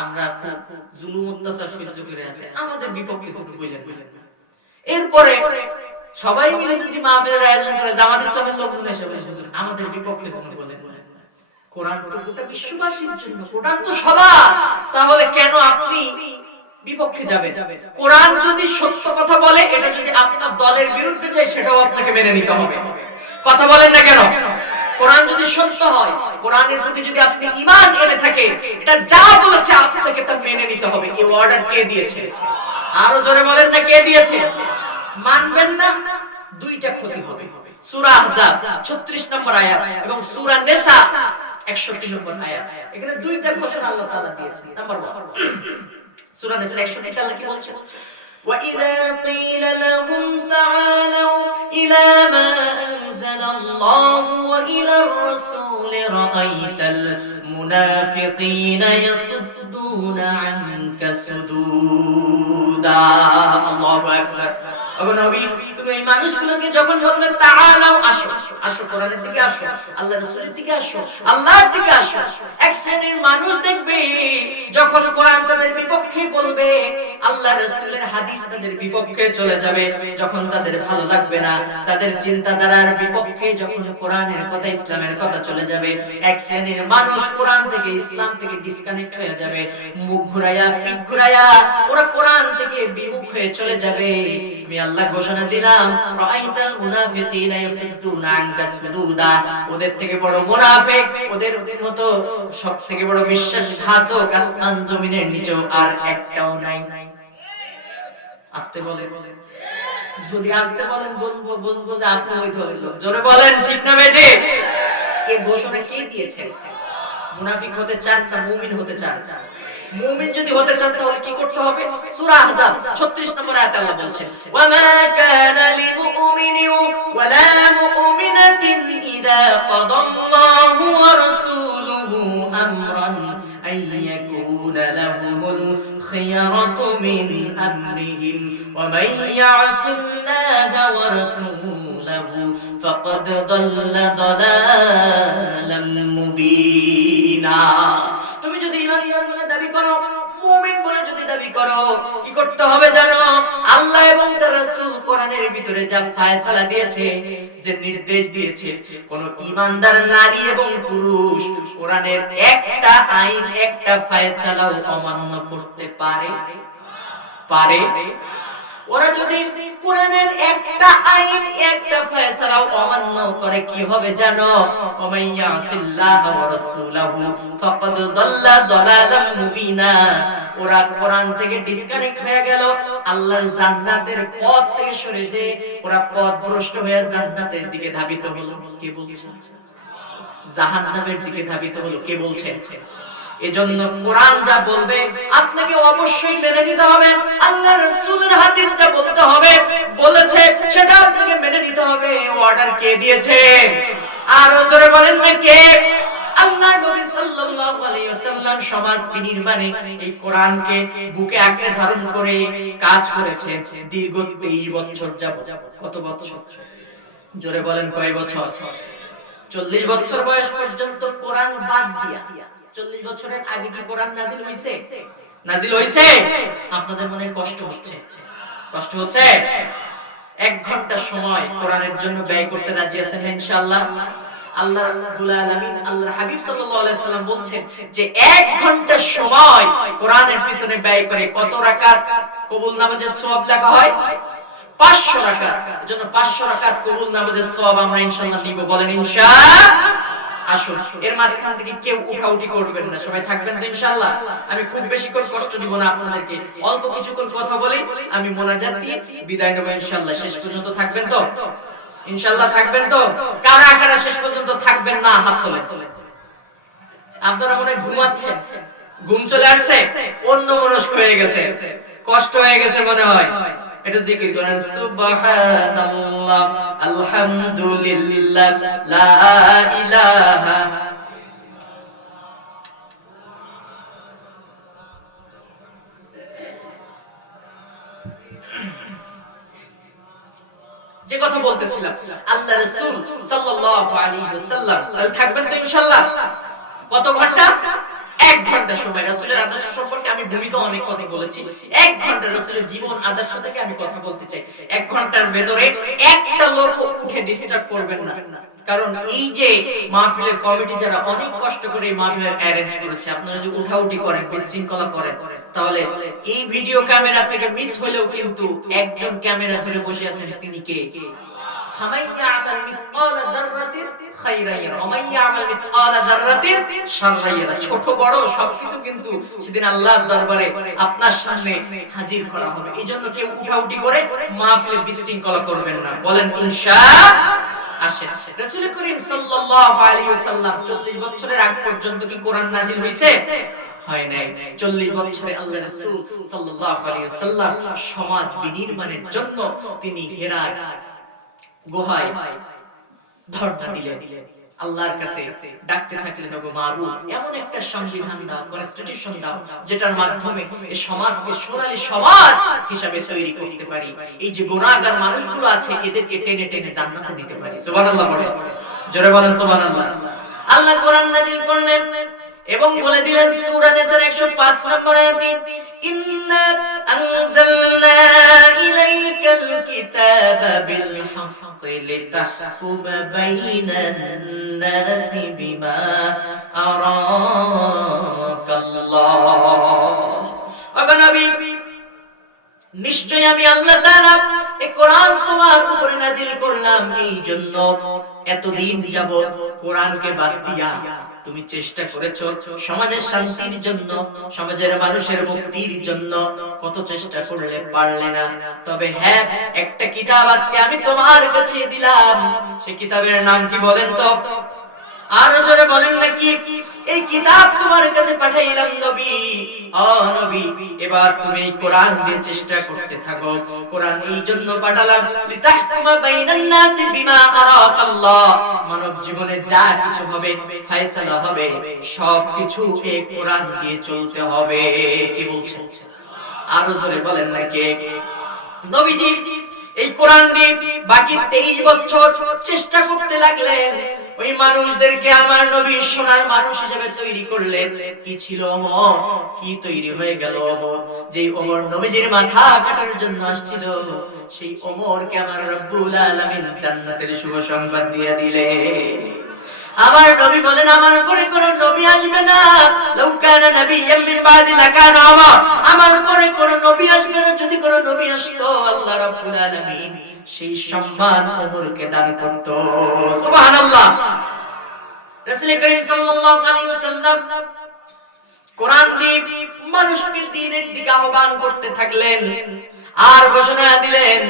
আমরা জুলুম অত্যাচার সহ্য করে আছে, আমাদের বিপক্ষে শুধু বলেন না। এরপরে সবাই মিলে যদি মাহফিলের আয়োজন করে, জামাত ইসলামের লোকজন এসে বলে, হুজুর আমাদের বিপক্ষে শুধু বলেন না। কোরআন তো গোটা বিশ্ববাসীর জন্য, কোরআন তো সবার, তাহলে কেন আপনি বিপক্ষে যাবেন? কোরআন যদি সত্য কথা বলে, এটা যদি আপনার দলের বিরুদ্ধে যায়, সেটাও আপনাকে মেনে নিতে হবে। কথা বলেন না কেন? কোরআন যদি সত্য হয়, কোরআনের প্রতি যদি আপনি ঈমান এনে থাকেন, এটা যা বলেছে আপনাকে তা মেনে নিতে হবে। এই অর্ডার কে দিয়েছে? আরো জোরে বলেন না কে দিয়েছে? মানবেন না, দুইটা ক্ষতি হবে। সূরা আহজাব 36 নম্বর আয়াত এবং সূরা নিসা 61 নম্বর আয়াত, এখানে দুইটা ঘোষণা আল্লাহ তাআলা দিয়েছেন। নাম্বার 1, সূরা নিসা 61 আল্লাহ কি বলছেন? وَإِذَا قِيلَ لَهُمْ تَعَالَوْا إِلَى مَا أَنزَلَ اللَّهُ وَإِلَى الرَّسُولِ رَأَيْتَ الْمُنَافِقِينَ يَصُدُّونَ عَنكَ صُدُودًا। আল্লাহু আকবার। ওগো নবী, তুমি এই মানুষগুলোকে যখন বলবে তাআলাও, আসো আসো কোরআনের দিকে আসো, আল্লাহর রাসূলের দিকে আসো, আল্লাহর দিকে আসো, এক শ্রেণীর মানুষ দেখবে যখন কোরআন তাদের বিপক্ষে বলবে, আল্লাহর রাসূলের হাদিস তাদের বিপক্ষে চলে যাবে, যখন তাদের ভালো লাগবে না, তাদের চিন্তাধারার বিপক্ষে যখন কোরআনের কথা ইসলামের কথা চলে যাবে, এক শ্রেণীর মানুষ কোরআন থেকে ইসলাম থেকে ডিসকানেক্ট হয়ে যাবে, মুখ ঘুরাইয়া পিঠ ঘুরাইয়া ওরা কোরআন থেকে বিমুখ হয়ে চলে যাবে। আমি আল্লাহ ঘোষণা দিলাম, রাআইতাল মুনাফিকিনা ইয়াসুদ্দুনা আনকা সুদুদা, ওদের থেকে বড় মুনাফিক, ওদের মতো সবথেকে বড় বিশ্বাসঘাতক আসমান জমিনের নিচেও আর একটাও নাই। আস্তে বলে, যদি আস্তে বলেন বলবো, বুঝবো যে আপনি ওই ধরনের লোক। জোরে বলেন ঠিক না বেঠে? এই ঘোষণা কে দিয়েছে? মুনাফিক হতে চান না মুমিন হতে চান? মুমিন যদি হতে চান তাহলে কি করতে হবে? সূরা আহজাব 36 নম্বর আয়াতে আল্লাহ বলছেন, ওয়া মা কানা লিলমুমিনি ওয়ালা মুমিনাতিন ইযা কাদাল্লাহু ওয়া রাসূলুহু আমরান আন ইয়াকুনা লাহুমুল খিয়ারাতু মিন আমরিহিম ওয়া মান ইয়াসিল্লাহা ওয়া রাসূলাহু ফাকাদ দাল্লা দালালাম মুবিনা। তুমি যদি ইমানদার বলে দাবি করো, মুমিন বলে যদি দাবি করো, কি করতে হবে জানো? আল্লাহ এবং তার রাসূল কোরআনের ভিতরে যা ফয়সালা দিয়েছে, যে নির্দেশ দিয়েছে, কোন ইমানদার নারী এবং পুরুষ কোরআনের একটা আইন, একটা ফয়সালাও অমান্য করতে পারে? ওরা যদি কোরআনের একটা আইন, একটা ফয়সালাও অমান্য করে, কি হবে জানো? ওমাইয়াসিল্লাহ ওয়া রাসূলাহু ফাকাদ দাল্লা দালালাম মুবিনা। ওরা কোরআন থেকে ডিসকানেক্ট হয়ে গেল, আল্লাহর জান্নাতের পথ থেকে সরে যে ওরা পথভ্রষ্ট হয়ে জান্নাতের দিকে ধাবিত হলো। কে বলছে? জাহান্নামের দিকে ধাবিত হলো। কে বলছেন? এজন্য কোরআন যা বলবে আপনাকে অবশ্যই মেনে নিতে হবে। আল্লাহর রাসূলের হাদিস যা বলতে হবে বলেছে সেটা আপনাকে মেনে নিতে হবে। অর্ডার কে দিয়েছে? আর জোরে বলেন না কে? আল্লাহর নবী সাল্লাল্লাহু আলাইহি ওয়াসাল্লাম সমাজ বিনির্মাণে এই কোরআনকে বুকে আঁকড়ে ধারণ করে কাজ করেছেন দীর্ঘ 23 বছর যাবত। কত বছর? জোরে বলেন কয় বছর? 40 বছর বয়স পর্যন্ত কোরআন বাদ দিয়া। 40 বছরের আগে কি কোরআন নাযিল হইছে? নাযিল হইছে? আপনাদের মনে কষ্ট হচ্ছে? কষ্ট হচ্ছে? 1 ঘন্টা সময় কোরআনের জন্য ব্যয় করতে রাজি আছেন ইনশাআল্লাহ? আল্লাহ রাব্বুল আলামিন, আল্লাহর হাবিব সাল্লাল্লাহু আলাইহি সাল্লাম বলছেন যে 1 ঘন্টা সময় কোরআনের পিছনে ব্যয় করে কত রাকাত কবুল নামাজের সওয়াব লেখা হয়? 500 রাকাত। এজন্য 500 রাকাত কবুল নামাজের সওয়াব আমরা ইনশাআল্লাহ নিব। বলেন ইনশাআল্লাহ। আসুন, এর মাঝখান থেকে কেউ উঠাউঠি করবেন না, সবাই থাকবেন তো ইনশাআল্লাহ। আমি খুব বেশি করে কষ্ট দিব না আপনাদেরকে, অল্প কিছুক্ষণ কথা বলি, আমি মোনাজাত দিয়ে বিদায় নেব ইনশাআল্লাহ। শেষ পর্যন্ত থাকবেন তো ইনশাআল্লাহ? থাকবেন তো? কারা কারা শেষ পর্যন্ত থাকবেন না হাত তোলেন। আপনারা মনে ঘুমাচ্ছেন, ঘুম চলে আসছে, অন্যমনস্ক হয়ে গেছে, কষ্ট হয়ে গেছে মনে হয়। একটু জিকির করেন, সুবহানাল্লাহ, আলহামদুলিল্লাহ, লা ইলাহা। যে কথা বলতেছিলাম, আল্লাহ রাসূল সাল্লাল্লাহু আলাইহি ওয়াসাল্লাম তাহলে থাকবেন তো ইনশাআল্লাহ? কত ঘন্টা? 1 ঘন্টা সময়। রাসূলের আদর্শ সম্পর্কে আমি ভূমিকা অনেক কথা বলেছি। 1 ঘন্টা রাসূলের জীবন আদর্শ থেকে আমি কথা বলতে চাই। 1 ঘন্টার ভেতরে একটা লোক উঠে ডিস্টার্ব করবেন না। কারণ এই যে মাহফিলের কমিটি যারা অনেক কষ্ট করে এই মাহফিলের অ্যারেঞ্জ করেছে, আপনারা যদি উঠাউঠি করেন, বিশৃঙ্খলা করেন, তাহলে এই ভিডিও ক্যামেরা থেকে মিস হলেও কিন্তু একজন ক্যামেরা ধরে বসে আছেন, তিনি কে? ফামান ইয়ামাল মিসকালা যাররাতিন খায়রান ইয়ারা ওয়া মান ইয়ামাল মিসকালা যাররাতিন শাররান ইয়ারা। ছোট বড় সবকিছু কিন্তু সেদিন আল্লাহর দরবারে আপনার সামনে হাজির করা হবে। এইজন্য কেউ উঠাউঠি করে মাহফিলে বিশৃঙ্খলা করবেন না। বলেন ইনশাআল্লাহ। আসেন, রাসূল করিম সাল্লাল্লাহু আলাইহি ওয়াসাল্লাম 40 বছরের আগ পর্যন্ত কি কোরআন নাযিল হইছে? হয় নাই। 40 বছরে আল্লাহ রাসূল সাল্লাল্লাহু আলাইহি ওয়াসাল্লাম সমাজ বিনির্মাণের জন্য তিনি হিরার গুহায় ধর্ণা দিলেন। আল্লাহর কাছে ডাকতে থাকলেন, ওগো মাবুদ এমন একটা সংবিধান দাও, কনস্টিটিউশন দাও, যেটার মাধ্যমে এই সমাজকে সোনালী সমাজ হিসাবে তৈরি করতে পারি, এই যে গুনাহগার মানুষগুলো আছে এদেরকে টেনে টেনে জান্নাতে দিতে পারি। সুবহানাল্লাহ বলেন, জোরে বলেন সুবহানাল্লাহ। আল্লাহ কোরআন নাযিল করলেন এবং বলে দিলেন সূরা নিসার 105 নম্বর আয়াতে, ইন্না আনজালনা ইলাইকাল কিতাবা বিল হাক্কি লিতাহকুমা বাইনান নাসি বিমা আরাকাল্লাহ। ওগো নবী, নিশ্চয় আমি আল্লাহ তাআলা এই কোরআন তোমার উপরে নাযিল করলাম এই জন্য, এতদিন যাবত কোরআনকে বাদ দিয়া তুমি চেষ্টা করেছো সমাজের শান্তির জন্য, সমাজের মানুষের মুক্তির জন্য, কত চেষ্টা করলে পারলে না। তবে হ্যাঁ, একটা কিতাব আজকে আমি তোমার কাছে দিলাম, সেই কিতাবের নাম কি বলেন তো? আর জোরে বলেন নাকি? এই কিতাব তোমার কাছে পাঠাইলাম নবী, ও নবী এবার তুমি এই কোরআন দিয়ে চেষ্টা করতে থাকো। কোরআন এই জন্য পাঠালাম লিতাহকুমা বাইনান নাসি বিমা আরাকাল্লাহ, মানব জীবনে যা কিছু হবে, ফয়সালা হবে, সবকিছু এই কোরআন দিয়ে চলতে হবে। কি বলছেন? আরো জোরে বলেন নাকি? নবীজি এই কোরআন দিয়ে বাকি 23 বছর চেষ্টা করতে লাগলেন, ওই মানুষদেরকে আমার নবী সোনার মানুষ হিসেবে তৈরি করলেন। কি ছিল ওমর, কি তৈরি হয়ে গেল ওমর? যেই ওমর নবীজির মাথা কাটার জন্য আসছিল, সেই ওমরকে আমার রব্বুল আলামিন জান্নাতের শুভ সংবাদ দিয়ে দিলেন। আমার নবী বলেন, আমার পরে কোন নবী আসবে না, লাউ কানা নাবিয়্যাম মিন বাদি লাকানা ওমর, আমার পরে কোন নবী আসবে না, যদি কোন নবী আসতো আল্লাহ রাব্বুল আলামিন সেই সম্মান ওমরকে দান করত। সুবহানাল্লাহ। রাসূল করিম সাল্লাল্লাহু আলাইহি ওয়াসাল্লাম কোরআন দিয়ে মানুষকে দ্বীনের দিকে আহ্বান করতে থাকলেন আর ঘোষণা দিলেন,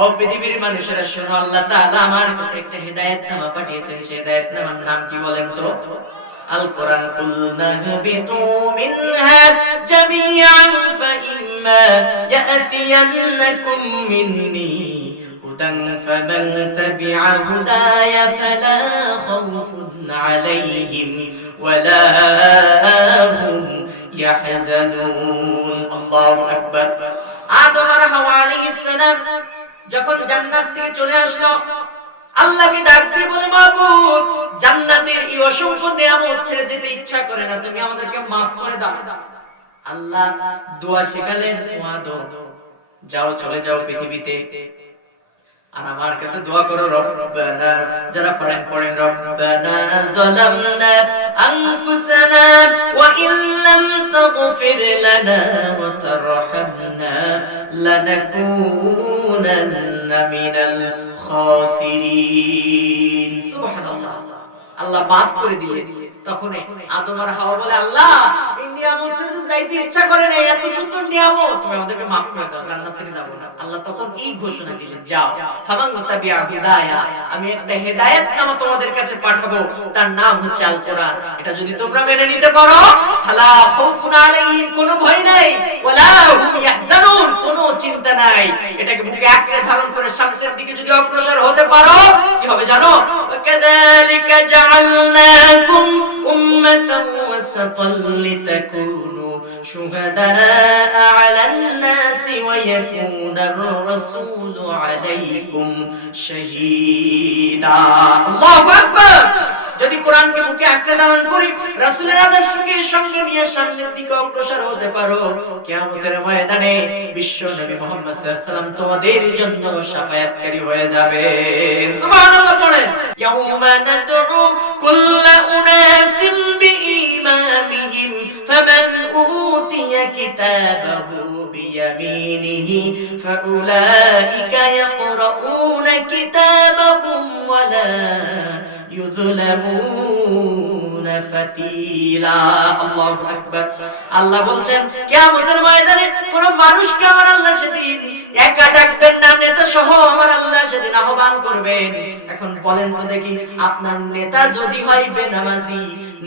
ও পৃথিবীর মানুষেরা শোনো, আল্লাহ তাআলা আমার কাছে একটা হিদায়াতনামা পাঠিয়েছেন। সেই হিদায়াতনামার নাম কি বলেন তো? আল কোরআন। কুলনা হুবিতু মিনহা জামিআন ফাইম্মা ইয়াতিয়ান্নাকুম মিন্নি হুদান ফামান তাবিআ হুদায়া ফালা খাউফুন আলাইহিম ওয়ালা হুম ইয়াহজানুন। আল্লাহু আকবার। আদম আর হাওয়া আলাইহিস সালাম যখন জান্নাত থেকে চলে আসলো, আল্লাহকে ডাক দিয়ে বলে, মাবুদ জান্নাতের এই অসংখ্য নিয়ামত ছেড়ে যেতে ইচ্ছা করে না, তুমি আমাদেরকে maaf করে দাও। আল্লাহ দোয়া শেখালেন, ও আদম যাও, চলে যাও পৃথিবীতে, আর আমার কাছে দোয়া করো, রব্বানা, যারা পড়েন রব্বানা যালামনা আনফুসানা ওয়া ইল্লাম তাগফির লানা ওয়া তারহামনা লানাকুনান্না মিনাল খাসিরিন। সুবহানাল্লাহ। আল্লাহ maaf করে দিলেন। তখন আদম আর হাওয়া বলে, আল্লাহ এই নিয়ামত ছেড়ে যাইতে ইচ্ছা করে না, এত সুন্দর নিয়ামত, তুমি আমাদেরকে maaf করে দাও, জান্নাত থেকে যাব না। আল্লাহ তখন এই ঘোষণা দিলেন, যাও, ফামান তাবিআ হুদায়া, আমি একটা হিদায়াতনামা তোমাদের কাছে পাঠাবো, তার নাম হচ্ছে আল কোরআন। এটা যদি তোমরা মেনে নিতে পারো, ফালা খাউফুন আলাইহিম, কোনো ভয় নাই, ওয়ালা হুম ইয়াহজানুন, কোনো চিন্তা নাই। এটাকে বুকে আঁকড়ে ধারণ করে সামনের দিকে যদি অগ্রসর হতে পারো, কি হবে জানো? কাযালিকা জাআলনাকুম উম্মাতান ওয়াসাতান লিতাকুনু শুহাদাআ আলান নাসি ওয়া ইয়াকুনার রাসূলু আলাইকুম শাহীদা। আল্লাহু আকবার। যদি কোরআনকে বুকে আঁকড়ে ধারণ করি, রাসূলের আদর্শকে সঙ্গে নিয়ে সামনের দিকে অগ্রসর হতে পারো, কিয়ামতের ময়দানে বিশ্ব নবী মুহাম্মদ সাল্লাল্লাহু আলাইহি ওয়াসাল্লাম তোমাদের জন্য শাফায়াতকারী হয়ে যাবেন। সুবহানাল্লাহ পড়েন। ইয়াউমা নাদউ কুল্লা উনাসিম বিইমামিহিম ফামান উতিয়া কিতাবাহু বিয়ামিনিহি ফাউলাইকা ইয়াকরাউনা কিতাবাহুম ওয়ালা ইউযলামুনা ফাতিলা। আল্লাহু আকবার। আল্লাহ বলছেন, কিয়ামতের ময়দানে কোন মানুষকে আমার আল্লাহ সেদিন একা ডাকবেন না, নেতা সহ আমার আল্লাহ সেদিন আহ্বান করবেন। এখন বলেন তো দেখি, আপনার নেতা যদি হয় বেনামাজি,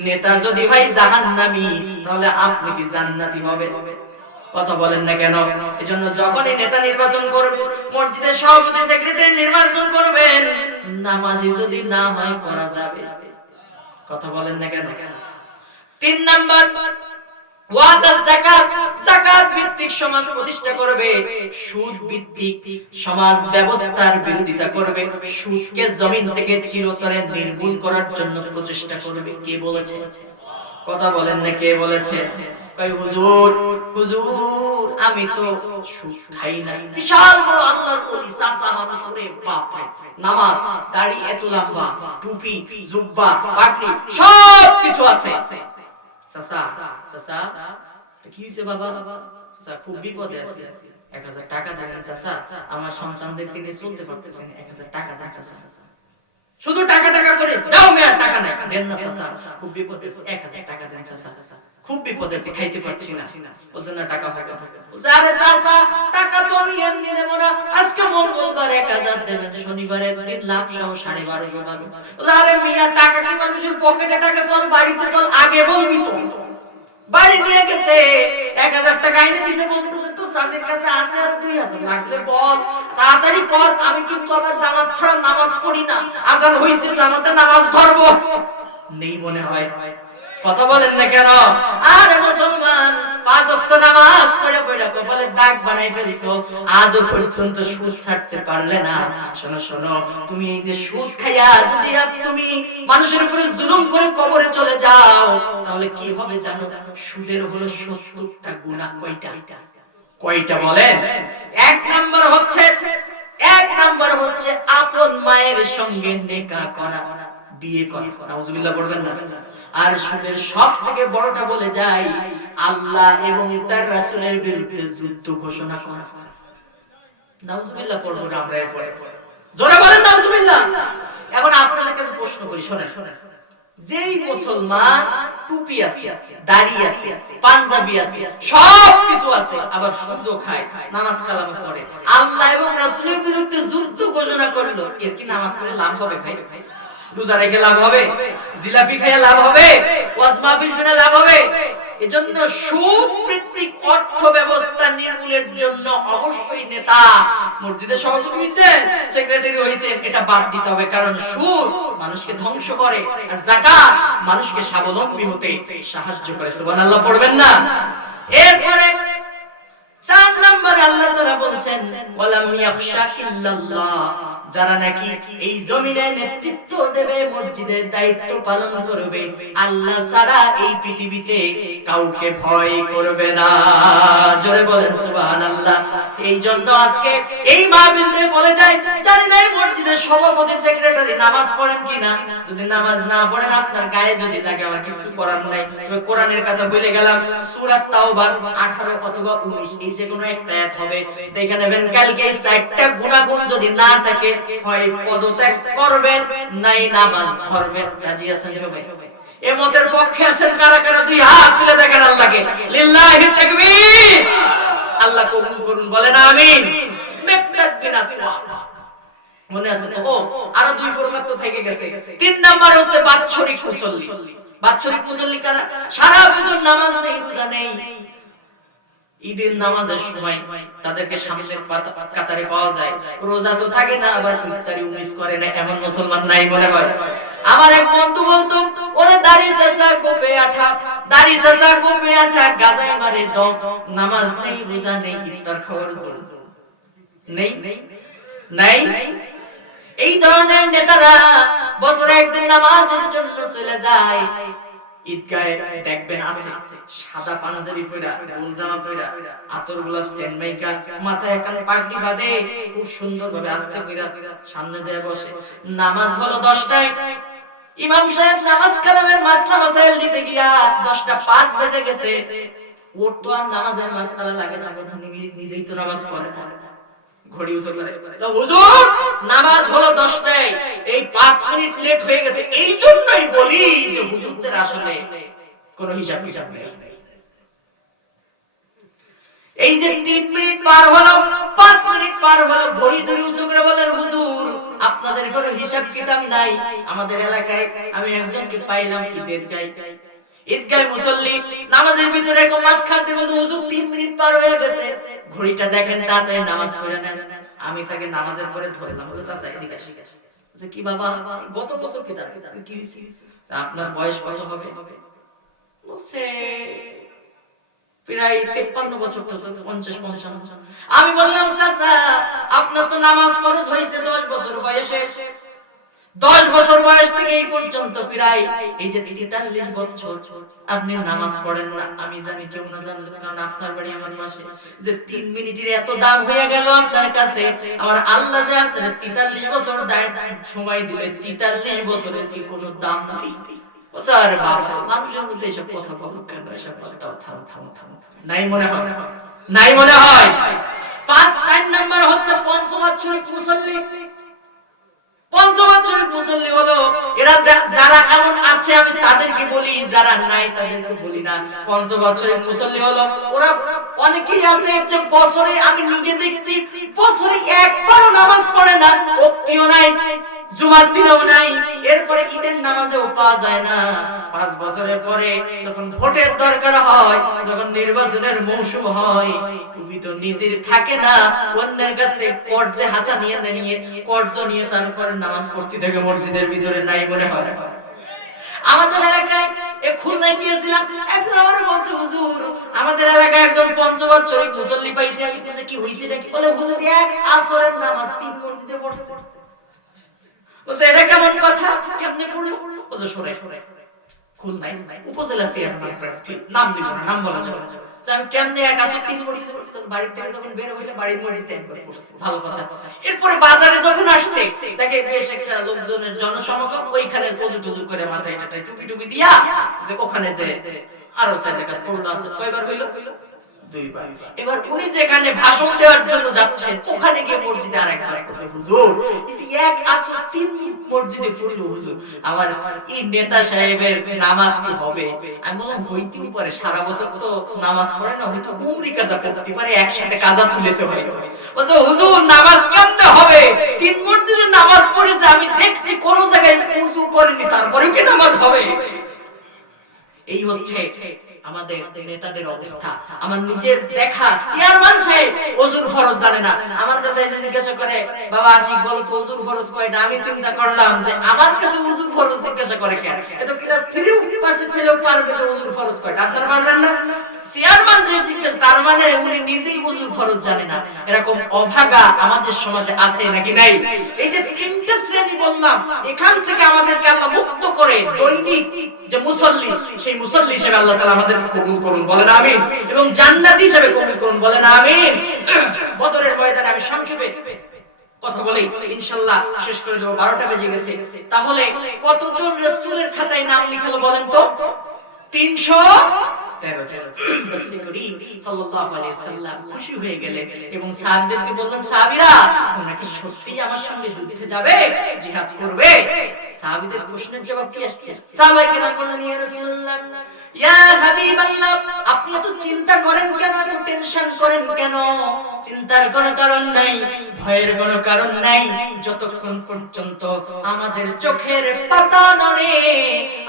নেতা যদি হয় জাহান্নামী, তাহলে আপনি কি জান্নাতি হবে? কথা বলেন না কেন? এজন্য যখনই নেতা নির্বাচন করবে, মসজিদের সভাপতি সেক্রেটারি নির্বাচন করবেন, নামাজি যদি না হয় করা যাবে, কথা বলেন না কেন? 3 নাম্বার ওয়াদা যাকাত, যাকাত ভিত্তিক সমাজ প্রতিষ্ঠা করবে, সুদ ভিত্তিক সমাজ ব্যবস্থার বিরোধিতা করবে, সুদকে জমিন থেকে চিরতরে নির্মূল করার জন্য প্রচেষ্টা করবে। কে বলেছে? কথা বলেন না, কে বলেছে? কই হুজুর, হুজুর আমি তো সুদ খাই না। বিশাল বড় আল্লাহর ওলি চাচা মানুষ, ওরে বাপ রে, নামাজ, দাড়ি এত লম্বা, টুপি, জুব্বা, পাগড়ি সব কিছু আছে। চাচা, চাচা কি হইছে বাবা? চাচা খুব বিপদে আছি, 1000 টাকা দেন চাচা, আমার সন্তানদেরকে নিয়ে চলতে পারতেছি না, 1000 টাকা দেন চাচা। শুধু টাকা টাকা করে দাও, মেয়া টাকা নাই, দেন না চাচা, খুব বিপদে আছি, 1000 টাকা দেন চাচা, খুব বিপদে আছি, খাইতে পারছি না। বলছেন না টাকা হবে? বলছে আরে চাচা টাকা তো আমি এমনি নেব না, আজকে মঙ্গলবার 1000 দেবেন, শনিবারের দিন লাভ সহ 1250 পাবো। বলছে আরে মিয়া টাকা কি মানুষের পকেটে টাকা, চল বাড়িতে চল, আগে বলবি তো। বাড়ি নিয়ে গেছে, 1000 টাকা এনে দিতে, বলতেছে তো চাচির কাছে আছে আর 2000 লাগলে বল, তাড়াতাড়ি কর, আমি কিন্তু আবার জামাত ছাড়া নামাজ পড়ি না, আজান হইছে জামাতে নামাজ ধরবো। নেই মনে হয়। কথা বলেন না কেন? আরে মুসলমান 5 ওয়াক্ত নামাজ পড়ে পড়ে কপালে দাগ বানাই ফেলছো, আজও পর্যন্ত সুদ ছাড়তে পারলে না। শোনো শোনো, তুমি এই যে সুদ খাইয়া যদি তুমি মানুষের উপরে জুলুম করে কবরে চলে যাও, তাহলে কি হবে জানো? সুদের হলো 70টা গুনাহ। কয়টা? কয়টা বলেন? 1 নাম্বার হচ্ছে আপন মায়ের সঙ্গে নেকাহ করা, বিয়ে করা। নাউজুবিল্লাহ পড়বেন না? আর সুদের সবথেকে বড়টা বলে যাই, আল্লাহ এবং তার রাসূলের বিরুদ্ধে যুদ্ধ ঘোষণা করা। নাউজুবিল্লাহ পড়ব না আমরা এরপরে? জোরে বলেন নাউজুবিল্লাহ। এখন আপনাদের কাছে প্রশ্ন করি, শুনেন, যেই মুসলমান টুপি আছে, দাড়ি আছে, পাঞ্জাবি আছে, সব কিছু আছে, আবার সুদও খায়, নামাজ কালাম পড়ে, আল্লাহ এবং রাসূলের বিরুদ্ধে যুদ্ধ ঘোষণা করলো, এর কি নামাজ পড়ে লাভ হবে ভাই? রোজা রেখে লাভ হবে? জিলাপি খেয়ে লাভ হবে? ওয়াজ মাহফিল শুনে লাভ হবে? এজন্য সুদ ভিত্তিক অর্থ ব্যবস্থা নির্মূলের জন্য অবশ্যই নেতা মসজিদের সভাপতি হইছে, সেক্রেটারি হইছে, এটা বাদ দিতে হবে, কারণ সুদ মানুষকে ধ্বংস করে আর যাকাত মানুষকে স্বাবলম্বী হতে সাহায্য করে। সুবহানাল্লাহ পড়বেন না? এরপরে 4 নম্বরে আল্লাহ তাআলা বলছেন ওয়ালাম ইয়াখশা ইল্লাল্লাহ, যারা নাকি এই জমিনে নেতৃত্ব দেবে, মসজিদের দায়িত্ব পালন করবে, আল্লাহ ছাড়া এই পৃথিবীতে কাউকে ভয় করবে না। জোরে বলেন সুবহানাল্লাহ। এই জন্য আজকে এই মাহফিলে বলে যায়, জানি না এই মসজিদের সভাপতি সেক্রেটারি নামাজ পড়েন কিনা, যদি নামাজ না পড়েন আপনার গায়ে যদি লাগে আমার কিছু করার নাই, তবে কোরআনের কথা বলে গেলাম, সূরা তাওবা 18 অথবা 19 এই যে কোনো একটা আয়াত হবে, দেখে নেবেন কালকে এই 4টা গুনাহগুণ যদি না থাকে, হয় পদত্যাগ করবেন, নাই নামাজ ধরবেন। রাজি আছেন সবাই? এই মতের পক্ষে আছেন কারা কারা? 2 হাত তুলে দেখেন আল্লাহকে। লিল্লাহি তাকবীর। আল্লাহ কবুল করুন, বলেন আমিন। মেকদাদ বিন আসওয়াদ মনে আছে তো? আরো 2 প্রকার তো থেকে গেছে। 3 নাম্বার হচ্ছে বাৎসরিক মুসল্লি। বাৎসরিক মুসল্লি কারা? সারা বছর নামাজ নেই, রোজা নেই, ঈদের নামাজের সময় তাদেরকে সামনের কাতারে পাওয়া যায়, রোজা তো থাকে না, আবার ইফতারিও মিস করে না, এমন মুসলমান নাই মনে হয়? আমার এক বন্ধু বলতো, ওরে দাড়ি চাচা কোপে আঠা, দাড়ি চাচা কোপে আঠা, গাজায় মারে দম, নামাজ নেই, রোজা নেই, ইফতার খাওয়ার জন্য নেই নাই। এই ধরনের নেতারা বছরে একদিন নামাজের জন্য চলে যায়, ঈদগাহে দেখবেন আছে সাদা পাঞ্জাবি পরা, গোল জামা পরা, আতর গোলাপ সেন্ট মাইকা, মাথায় একখান পাগড়ি বাঁধে, খুব সুন্দরভাবে আস্তে কইরা সামনে যায় বসে। নামাজ হলো 10টায়, ইমাম সাহেব নামাজ কালামের মাসলা মাসাইল দিতে গিয়া 10:05 বেজে গেছে, ওর তো আর নামাজের মাসআলা লাগে না, কথা নিজেই তো নামাজ পড়ে, ঘড়ি উঁচু করে, হুজুর নামাজ হলো 10টায়, এই 5 মিনিট লেট হয়ে গেছে। এই জন্যই বলি যে হুজুরদের আসলে কোনো হিসাব কিতাব নেই। এই যে 3 মিনিট পার হলো, 5 মিনিট পার হলো, ঘড়ি ধরে উঁচু করে বলেন, হুজুর আপনাদের কোনো হিসাব কিতাব নাই। আমাদের এলাকায় আমি একজনকে পাইলাম ঈদগায় মুসল্লি, নামাজের ভিতরে এরকম মাছ খাতে বলতে, হুজুর 3 মিনিট পার হয়ে গেছে, ঘড়িটা দেখেন, তাড়াতাড়ি নামাজ পড়ে নেন। আমি তাকে নামাজের পরে ধরলাম, বলে চাচা এদিকে আসি, যে কি বাবা গত বছর পিতার কি হয়েছে, আপনার বয়স কত হবে? বলছে প্রায় 53 বছর, 50-55। আমি বললাম চাচা আপনার তো নামাজ ফরজ হয়েছে 10 বছর বয়সে, 10 বছর বয়স থেকে এই পর্যন্ত প্রায় এই যে 43 বছর আপনি নামাজ পড়েন না। আমি জানি কেউ না জানলো, কারণ আপনার বাড়ি আমার পাশে। যে 3 মিনিটের এত দাম হয়ে গেল আপনার কাছে, আমার আল্লাহ যে আপনার 43 বছর সময় দিবে, 43 বছরের কি কোনো দাম নাই? স্যার বাবা মানুষের মধ্যে এসব কথা বলো কেন? এসব কথা থাম থাম থাম, নাই মনে হয়, নাই মনে হয়। 4 নম্বর হচ্ছে পঞ্চবাৎসরিক মুসল্লি। পঞ্চবাৎসরিক মুসল্লি হলো এরা যারা এমন আছে আমি তাদেরকে বলি, যারা নাই তাদেরকে বলি না। পঞ্চবাৎসরিক মুসল্লি হলো ওরা অনেকেই আছে যে বছরে, আমি নিজে দেখছি বছরে একবারও নামাজ পড়ে না, ওক্তিও নাই, জুমার দিনেও নাই, এরপরে ঈদের নামাজেও পাওয়া যায় না। 5 বছরের পরে যখন ভোটের দরকার হয়, যখন নির্বাচনের মৌসুম হয়, তুমি তো নিজের থাকে না, অন্যের কাছ থেকে কর্জে হাসা নিয়ে কর্জ নিয়ে তারপরে নামাজ পড়তে থাকে মসজিদের ভিতরে, নাই মনে হয়। আমাদের এলাকায় খুলনায় গিয়েছিলাম, একজন আমারে বলছে হুজুর আমাদের এলাকায় একজন পঞ্চবাৎসরিক মুসল্লি পাইছে। আমি বলছি কি হইছে নাকি? বলে হুজুর এক আসরের নামাজ 3 মসজিদে পড়ছে। বলছে এটা কেমন কথা, কেমনে পড়লো? বলছে শুনে খুলনায় উপজেলা চেয়ারম্যান প্রার্থী, নাম দিব না, নাম বলা যাবে না, আমি কেমনে এক আসর 3 মসজিদে পড়ছি? বাড়ি থেকে যখন বের হইলে বাড়ির মসজিদে একবার পড়ছে, ভালো কথা। এরপরে বাজারে যখন আসছে তাকে বেশ একটা লোকজনের জনসমাগম, ওইখানে ওযু টুজু করে মাথায় টাটায় টুপি টুপি দিয়া যে ওখানে যে আরো 4 রাকাত পড়লো আছে। কয়বার হইলো? 2 বার। এবার উনি যেখানে ভাষণ দেওয়ার জন্য যাচ্ছেন ওখানে গিয়ে মসজিদে আরেকবার পড়ছে। হুজুর এই যে এক আসর 3 মসজিদে পড়লো হুজুর, আমার এই নেতা সাহেবের নামাজ কি হবে? আমি বললাম হইতেই পারে, সারা বছর তো নামাজ পড়ে না, হয়তো উমরি কাজা পড়তে পারে, একসাথে কাজা তুলেছে হয়তো। বলছে হুজুর নামাজ কেমনে হবে? 3 মসজিদে নামাজ পড়েছে, আমি দেখছি কোন জায়গায় উযু করেনি, তারপরেও কি নামাজ হবে? এই হচ্ছে আমাদের নেতাদের অবস্থা। আমার নিজের দেখা চেয়ারম্যান সাহেব ওযুর ফরজ জানে না, আমার কাছে এসে জিজ্ঞাসা করে বাবা আশিক বলো তো ওযুর ফরজ কয়টা? আমি চিন্তা করলাম যে আমার কাছে ওযুর ফরজ জিজ্ঞাসা করে কেন? এত ক্লাস 3 পাশে ছেলেও পারবে যে ওযুর ফরজ কয়টা, আপনারা পারবেন না? চেয়ারম্যান সাহেব জিজ্ঞাসা, তার মানে উনি নিজেই ওযুর ফরজ জানে না। এরকম অভাগা আমাদের সমাজে আছে নাকি নাই? এই যে 3টা শ্রেণী বললাম, এখান থেকে আমাদেরকে আল্লাহ মুক্ত করে দৈনিক যে মুসল্লি, সেই মুসল্লি হিসেবে আল্লাহ তাআলা আমাদেরকে কবুল করুন, বলেন আমিন। এবং জান্নাতি হিসেবে কবুল করুন, বলেন আমিন। বদরের ময়দানে আমি সংক্ষেপে কথা বলে ইনশাআল্লাহ শেষ করে দেব, 12টা বেজে গেছে। তাহলে কতজন রাসূলের খাতায় নাম লিখালো বলেন তো? 313 জন। রাসূল করিম সাল্লাল্লাহু আলাইহি সাল্লাম খুশি হয়ে গেলেন এবং সাহাবীদেরকে বললেন, সাহাবীরা তোমরা কি সত্যিই আমার সঙ্গে যুদ্ধে যাবে, জিহাদ করবে? সাহাবীদের প্রশ্নের জবাব কি আসছে? সাহাবায়ে কেরাম বললেন, ইয়া রাসূলুল্লাহ, ইয়া হাবিবাল্লাহ, আপনি এত চিন্তা করেন কেন, এত টেনশন করেন কেন? চিন্তার কোনো কারণ নাই, ভয়ের কোনো কারণ নাই। যতক্ষণ পর্যন্ত আমাদের চোখের পাতা নড়ে,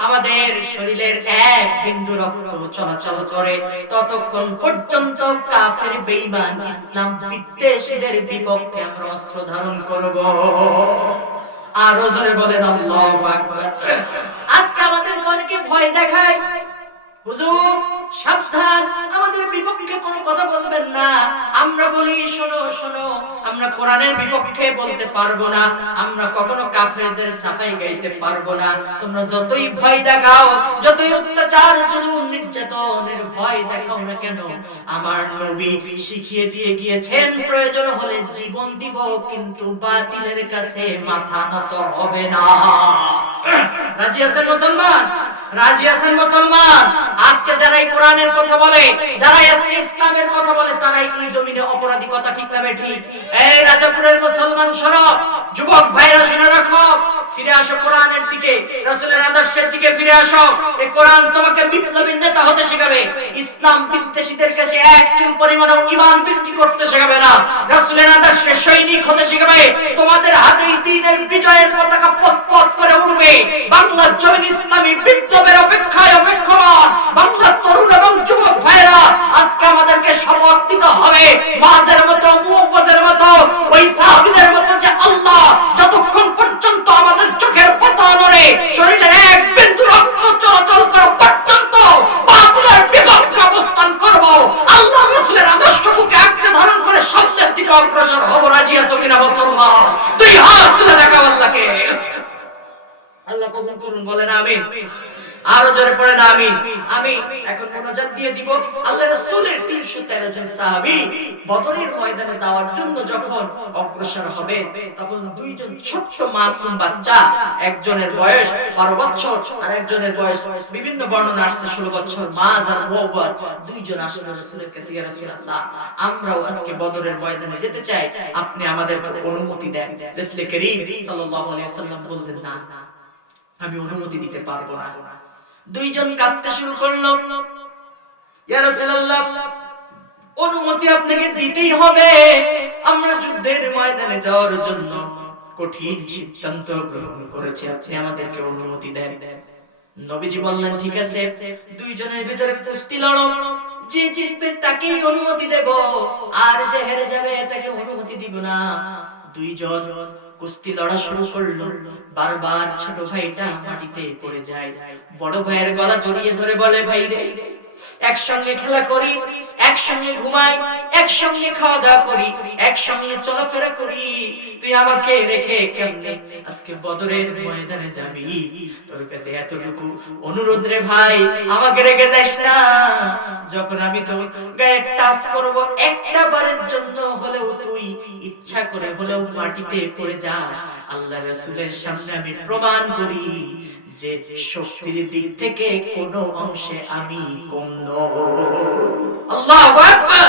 আমাদের শরীরের এক বিন্দু রক্ত চলাচল করে, ততক্ষণ পর্যন্ত কাফের বেঈমান ইসলাম বিদ্বেষীদের বিপক্ষে আমরা অস্ত্র ধারণ করব। আরো জোরে বলেন আল্লাহু আকবার। আজকে আমাদের অনেকে ভয় দেখায়, হুজুর সাবধান, আমাদের বিপক্ষে কোনো কথা বলবেন না। আমরা বলি শোনো শোনো, আমরা কোরআনের বিপক্ষে বলতে পারবো না, আমরা কখনো কাফেরদের সাফাই গাইতে পারবো না। তোমরা যতই ভয় দেখাও, যতই অত্যাচার জুলুম নির্যাতনের ভয় দেখাও না কেন, আমার নবী শিখিয়ে দিয়ে গিয়েছেন প্রয়োজন হলে জীবন দিব, কিন্তু বাতিলের কাছে মাথা নত হবে না। রাজি আছেন মুসলমান? রাজি আছেন মুসলমান? আজকে যারা এই কোরআনের কথা বলে, যারা আজকে ইসলামের কথা বলে, তারাই এই জমিনে অপরাধী, কথা ঠিক না ঠিক? এই রাজাপুরের মুসলমান শোনো, যুবক ভাইরা শুনে রাখো, ফিরে আসো কোরআনের দিকে, রাসূলের আদর্শের দিকে ফিরে আসো। এই কোরআন তোমাকে বিপ্লবী নেতা হতে শেখাবে, ইসলাম বিদ্বেষীদের কাছে এক চুল পরিমাণও ঈমান বিক্রি করতে শেখাবে না। রাসূলের আদর্শের সৈনিক হতে শেখাবে, তোমাদের হাতেই দ্বীনের বিজয়ের পতাকা পথ করে উড়বে। বাংলার জমিন ইসলামী বিপ্লবের অপেক্ষায় অপেক্ষমান। বাংলার তরুণ এবং যুবক ভাইরা, আজকে আমাদেরকে শপথ নিতে হবে মুআযের মতো, মুওয়াজ্জের মতো, ওই সাহাবীদের মতো, যে আল্লাহ যতক্ষণ পর্যন্ত আল্লাহ কবুল করুন, বলেন আমিন। আরো জোরে পড়েন আমিন। আমি এখন মুনাজাত দিয়ে দিব। আল্লাহর রাসূলের ৩১৩ জন সাহাবী বদরের ময়দানে যাওয়ার জন্য যখন অগ্রসর হবে, তখন দুইজন ছোট্ট মাসুম বাচ্চা, একজনের বয়স ১২ বছর আর একজনের বয়স বিভিন্ন বর্ণনা আসছে ১৬ বছর, মাজ আর ওয়াস, দুইজন আসলে রাসূলের কাছে, ইয়া রাসূলুল্লাহ আমরাও আজকে বদরের ময়দানে যেতে চাই, আপনি আমাদেরকে অনুমতি দেন। রাসূল করিম সাল্লাল্লাহু আলাইহি ওয়াসাল্লাম বললেন, না, আমি অনুমতি দিতে পারবো না। দুইজন কাঁদতে শুরু করলো, ইয়া রাসূলুল্লাহ অনুমতি আপনাকে দিতেই হবে, আমরা যুদ্ধের ময়দানে যাওয়ার জন্য কঠিন সিদ্ধান্ত গ্রহণ করেছি, আপনি আমাদেরকে অনুমতি দেন। নবীজি বললেন, ঠিক আছে, দুইজনের ভিতরে কুস্তি লড়ো, যে জিতবে তাকেই অনুমতি দেব, আর যে হেরে যাবে তাকে অনুমতি দিব না। দুইজন কুস্তি লড়া শুরু করলো, বারবার ছোট ভাইটা মাটিতে পড়ে যায়, বড় ভাইয়ের গলা জড়িয়ে ধরে বলে, ভাই রে, একসঙ্গে খেলা করি, একসঙ্গে ঘুমাই, একসঙ্গে খাওয়া দাওয়া করি, একসঙ্গে চলাফেরা করি, তুই আমাকে রেখে কেমনে আজকে বদরের ময়দানে যাবি? তোর কাছে এতটুকু অনুরোধ রে ভাই, আমাকে রেখে যাস না। যখন আমি তো গায়ে টাচ করব একটা বারের জন্য হলেও তুই ইচ্ছা করে হলেও মাটিতে পড়ে যাস, আল্লাহর রাসূলের সামনে আমি প্রমাণ করি যে শক্তির দিক থেকে কোন অংশে আমি কম নই। আল্লাহু আকবার।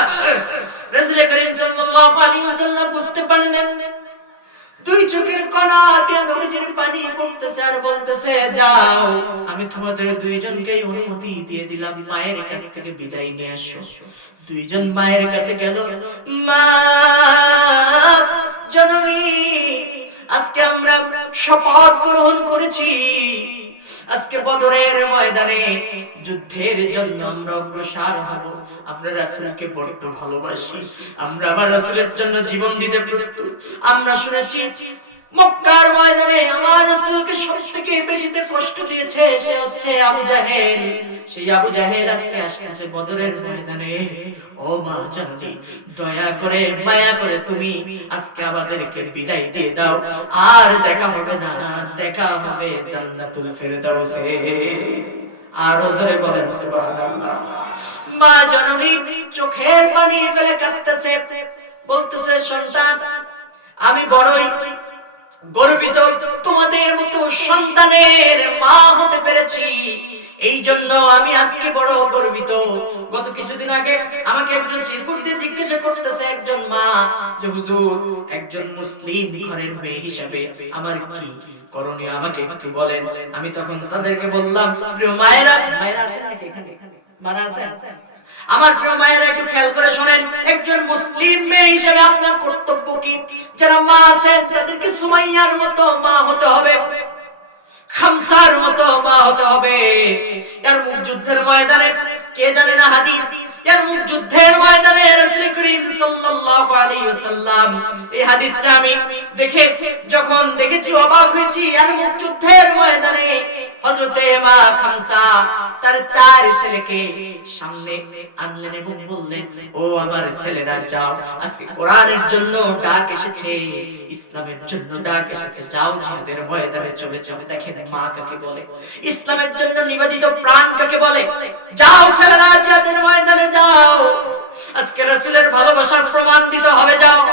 রাসূল করিম সাল্লাল্লাহু আলাইহি ওয়াসাল্লাম বুঝতে পারলেন, দুই চোখের কোণা দিয়ে নবীজির পানি পড়তেছে আর বলতেছে, যাও, আমি তোমাদের দুইজনকেই অনুমতি দিয়ে দিলাম, মায়ের কাছ থেকে বিদায় নিয়ে আসো। দুইজন মায়ের কাছে গেল, মা জননী, আজকে আমরা শপথ গ্রহণ করেছি, আজকে বদরের ময়দানে যুদ্ধের জন্য আমরা অগ্রসর হব, আমরা রাসূলকে বড় ভালোবাসি, আমরা আমার রাসূলের জন্য জীবন দিতে প্রস্তুত। আমরা শুনেছি মক্কার ময়দানে আমার রাসূলকে সবথেকে বেশি যে কষ্ট দিয়েছে সে হচ্ছে আবু জাহেল, সেই আবু জাহেল আজকে আসছে বদরের ময়দানে। ও মা জননী, দয়া করে মায়া করে তুমি আজকে আমাদেরকে বিদায় দিয়ে দাও, আর দেখা হবে না, দেখা হবে জান্নাতুল ফেরদাউসে। আর জোরে বলেন সুবহানাল্লাহ। মা জননী চোখের পানি ফেলে কাঁদতেছে, বলতেছে, সন্তান, আমি বড়ই গর্বিত তোমাদের মতো সন্তানের মা হতে পেরেছি, এই জন্য আমি আজকে বড় গর্বিত। গত কিছুদিন আগে আমাকে একজন চিরকুট দিয়ে জিজ্ঞাসা করতেছে একজন মা যে, হুজুর, একজন মুসলিম ঘরের মেয়ে হিসেবে আমার কি করণীয়, আমাকে একটু বলেন। আমি তখন তাদেরকে বললাম, প্রিয় মায়েরা, মায়েরা আছেন নাকি এখানে? মারা আছেন? আমার প্রিয় মায়েরা একটু খেয়াল করে শুনেন, একজন মুসলিম মেয়ে হিসেবে আপনার কর্তব্য কি? যারা মা আছেন তাদেরকে সুমাইয়ার মতো মা হতে হবে, খামসার মতো মা হতে হবে। ইয়ারমুক যুদ্ধের ময়দানে, কে জানে না হাদিস, ইয়ারমুক যুদ্ধের ময়দানে রাসূল করিম সাল্লাল্লাহু আলাইহি ওয়াসাল্লাম, এই হাদিসটা আমি দেখে যখন দেখেছি অবাক হয়েছি। ইয়ারমুক যুদ্ধের ময়দানে হযরতে মা খামসা তার চার ছেলেকে সামনে আনলেন এবং বললেন, ও আমার ছেলেরা, যাও, আজকে কোরআনের জন্য ডাক এসেছে, ইসলামের জন্য ডাক এসেছে, যাও জিহাদের ময়দানে চলে যাও। দেখেন মা কাকে বলে, ইসলামের জন্য নিবেদিত প্রাণ কাকে বলে। যাও ছেলেরা, জিহাদের ময়দানে যাও, আজকে রাসূলের ভালোবাসার প্রমাণ দিতে হবে, যাও।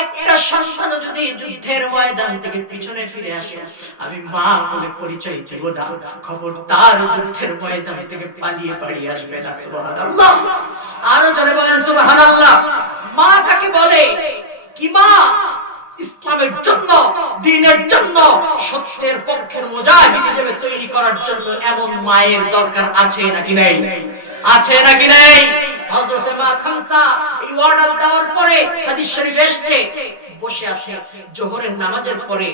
একটা সন্তান যদি যুদ্ধের ময়দান থেকে পিছনে ফিরে আসে, আমি মা বলে পরিচয় দেব না, খবরদার যুদ্ধের ময়দান থেকে পালিয়ে বাড়ি আসবে না। সুবহানাল্লাহ। আরো জোরে বলেন সুবহানাল্লাহ। মা কাকে বলে? কি মা? ইসলামের জন্য, দ্বীনের জন্য, সত্যের পক্ষের মুজাহিদ হিসেবে তৈরি করার জন্য এমন মায়ের দরকার আছে নাকি নেই? আছে নাকি নেই? হযরতে মা খামসা এই অর্ডার দেওয়ার পরে হাদিস শরীফ এসেছে, বসে আছে জোহরের নামাজের পরে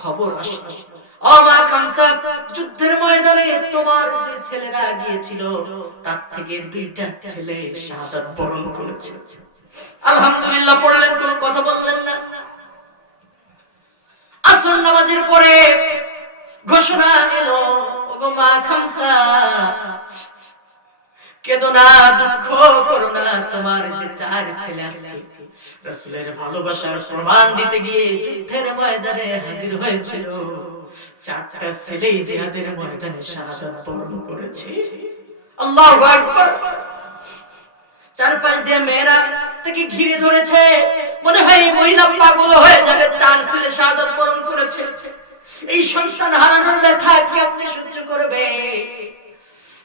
খবর আসলো, ও মা খামসা, যুদ্ধের ময়দানে তোমার যে ছেলেরা গিয়েছিল তার থেকে দুইটা ছেলে শাহাদাত বরণ করেছে। আলহামদুলিল্লাহ পড়লেন, কোনো কথা বললেন না। আসর নামাজের পরে ঘোষণা এলো, ও মা খামসা, কেঁদো না, দুঃখ করো না, তোমার যে চার ছেলে আজকে রাসূলের ভালোবাসার প্রমাণ দিতে গিয়ে যুদ্ধের ময়দানে হাজির হয়েছিল, চারটা ছেলে জিহাদের ময়দানে শাহাদাত বরণ করেছে। আল্লাহু আকবার। চারপাশ দিয়ে মেয়েরা তাকে ঘিরে ধরেছে, মনে হয় এই মহিলা পাগল হয়ে যাবে। চার ছেলে শাহাদাত বরণ করেছে, এই সন্তান হারানোর ব্যথা কেমনে সহ্য করবে?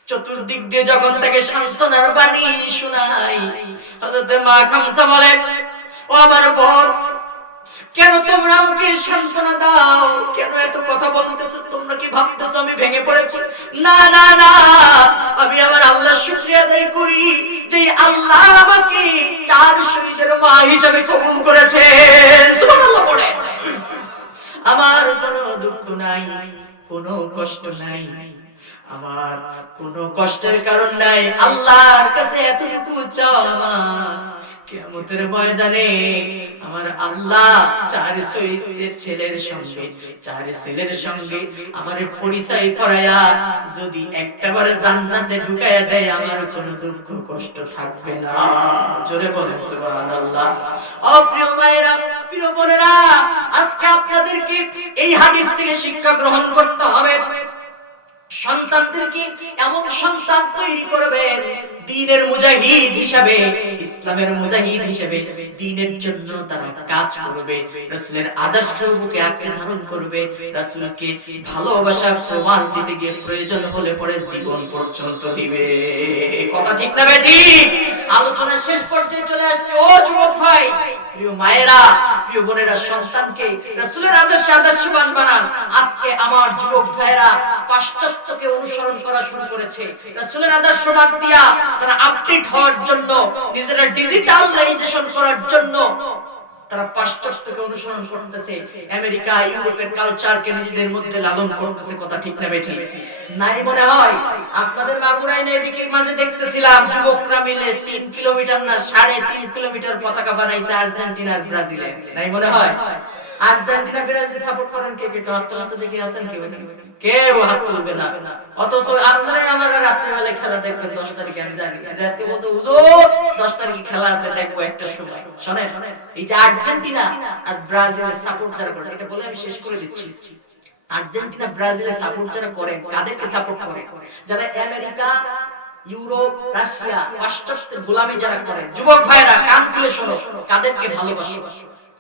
চতুর্দিক দিয়ে যখন তাকে সান্ত্বনার বাণী শোনায়, হযরত মা খামসা বলে, ও আমার বোন, কেন তোমরা আমাকে সান্ত্বনা দাও? কেন এত কথা বলতেছো? তোমরা কি ভাবতেছো আমি ভেঙে পড়েছি? না না না, আমি আমার আল্লাহর শুকরিয়া আদায় করি যে আল্লাহ আমাকে চার শহীদের মা হিসেবে কবুল করেছেন। সুবহানাল্লাহ পড়ে। আমার কোনো দুঃখ নাই, কোনো কষ্ট নাই, আমার কোনো কষ্টের কারণ নাই। আল্লাহর কাছে এতটুকু চাওয়া, কিয়ামতের ময়দানে আমার আল্লাহ চার শহীদের ছেলের সঙ্গে, চার ছেলের সঙ্গে আমার পরিচয় করায়া যদি একটাবার জান্নাতে ঢুকায়া দেয়, আমার কোনো দুঃখ কষ্ট থাকবে না। জোরে বলেন সুবহানাল্লাহ। ও প্রিয় মায়েরা, প্রিয় বোনেরা, আজকে আপনাদেরকে এই হাদিস থেকে শিক্ষা গ্রহণ করতে হবে। সন্তানদেরকে এমন সন্তান তৈরি করবেন দ্বীনের মুজাহিদ হিসেবে, ইসলামের মুজাহিদ হিসেবে, দ্বীনের জন্য তারা কাজ করবে, রাসূলের আদর্শ বুকে আঁকড়ে ধারণ করবে, রাসূলকে ভালোবাসার প্রমাণ দিতে গিয়ে প্রয়োজন হলে পরে জীবন পর্যন্ত দিবে। কথা ঠিক না বেঠিক? আলোচনার শেষ পর্যায়ে চলে আসছে। ও যুবক ভাই, প্রিয় মায়েরা, প্রিয় বোনেরা, সন্তানকে রাসূলের আদর্শে আদর্শবান বানান। আজকে আমার যুবক ভাইরা পাশ্চাত্যকে অনুসরণ করা শুরু করেছে। রাসূলের আদর্শ বাদ দিয়া তারা আপডেট হওয়ার জন্য, নিজেরা ডিজিটালাইজেশন করার জন্য তারা পাশ্চাত্যকে অনুসরণ করতেছে, আমেরিকা ইউরোপের কালচারকে নিজেদের মধ্যে লালন করতেছে। কথা ঠিক না বেঠিক? নাই মনে হয় আপনাদের মাগুরায় এদিকে মাঝে দেখতেছিলাম যুবকরা মিলে 3 কিলোমিটার না 3.5 কিলোমিটার পতাকা বানাইছে আর্জেন্টিনার ব্রাজিলে। নাই মনে হয়? আর্জেন্টিনা ব্রাজিল সাপোর্ট করেন কে কে? হাত তোলা তো দেখি আছেন কেউ? কেউ হাত তুলবে না। অথচ আপনারা আমার রাত্রে বেলা খেলা দেখবেন 10 তারিখে। আমি জানি আজকে বলতে হুজুর 10 তারিখে খেলা আছে, দেখবো একটা সময়। শুনেন, এই যে আর্জেন্টিনা আর ব্রাজিলের সাপোর্ট যারা করে, এটা বলে আমি শেষ করে দিচ্ছি। আর্জেন্টিনা ব্রাজিলের সাপোর্ট যারা করেন, কাদেরকে সাপোর্ট করে? যারা আমেরিকা ইউরোপ রাশিয়া পাশ্চাত্যের গোলামি যারা করে। যুবক ভাইরা কান খুলে শোনো, কাদেরকে ভালোবাসো,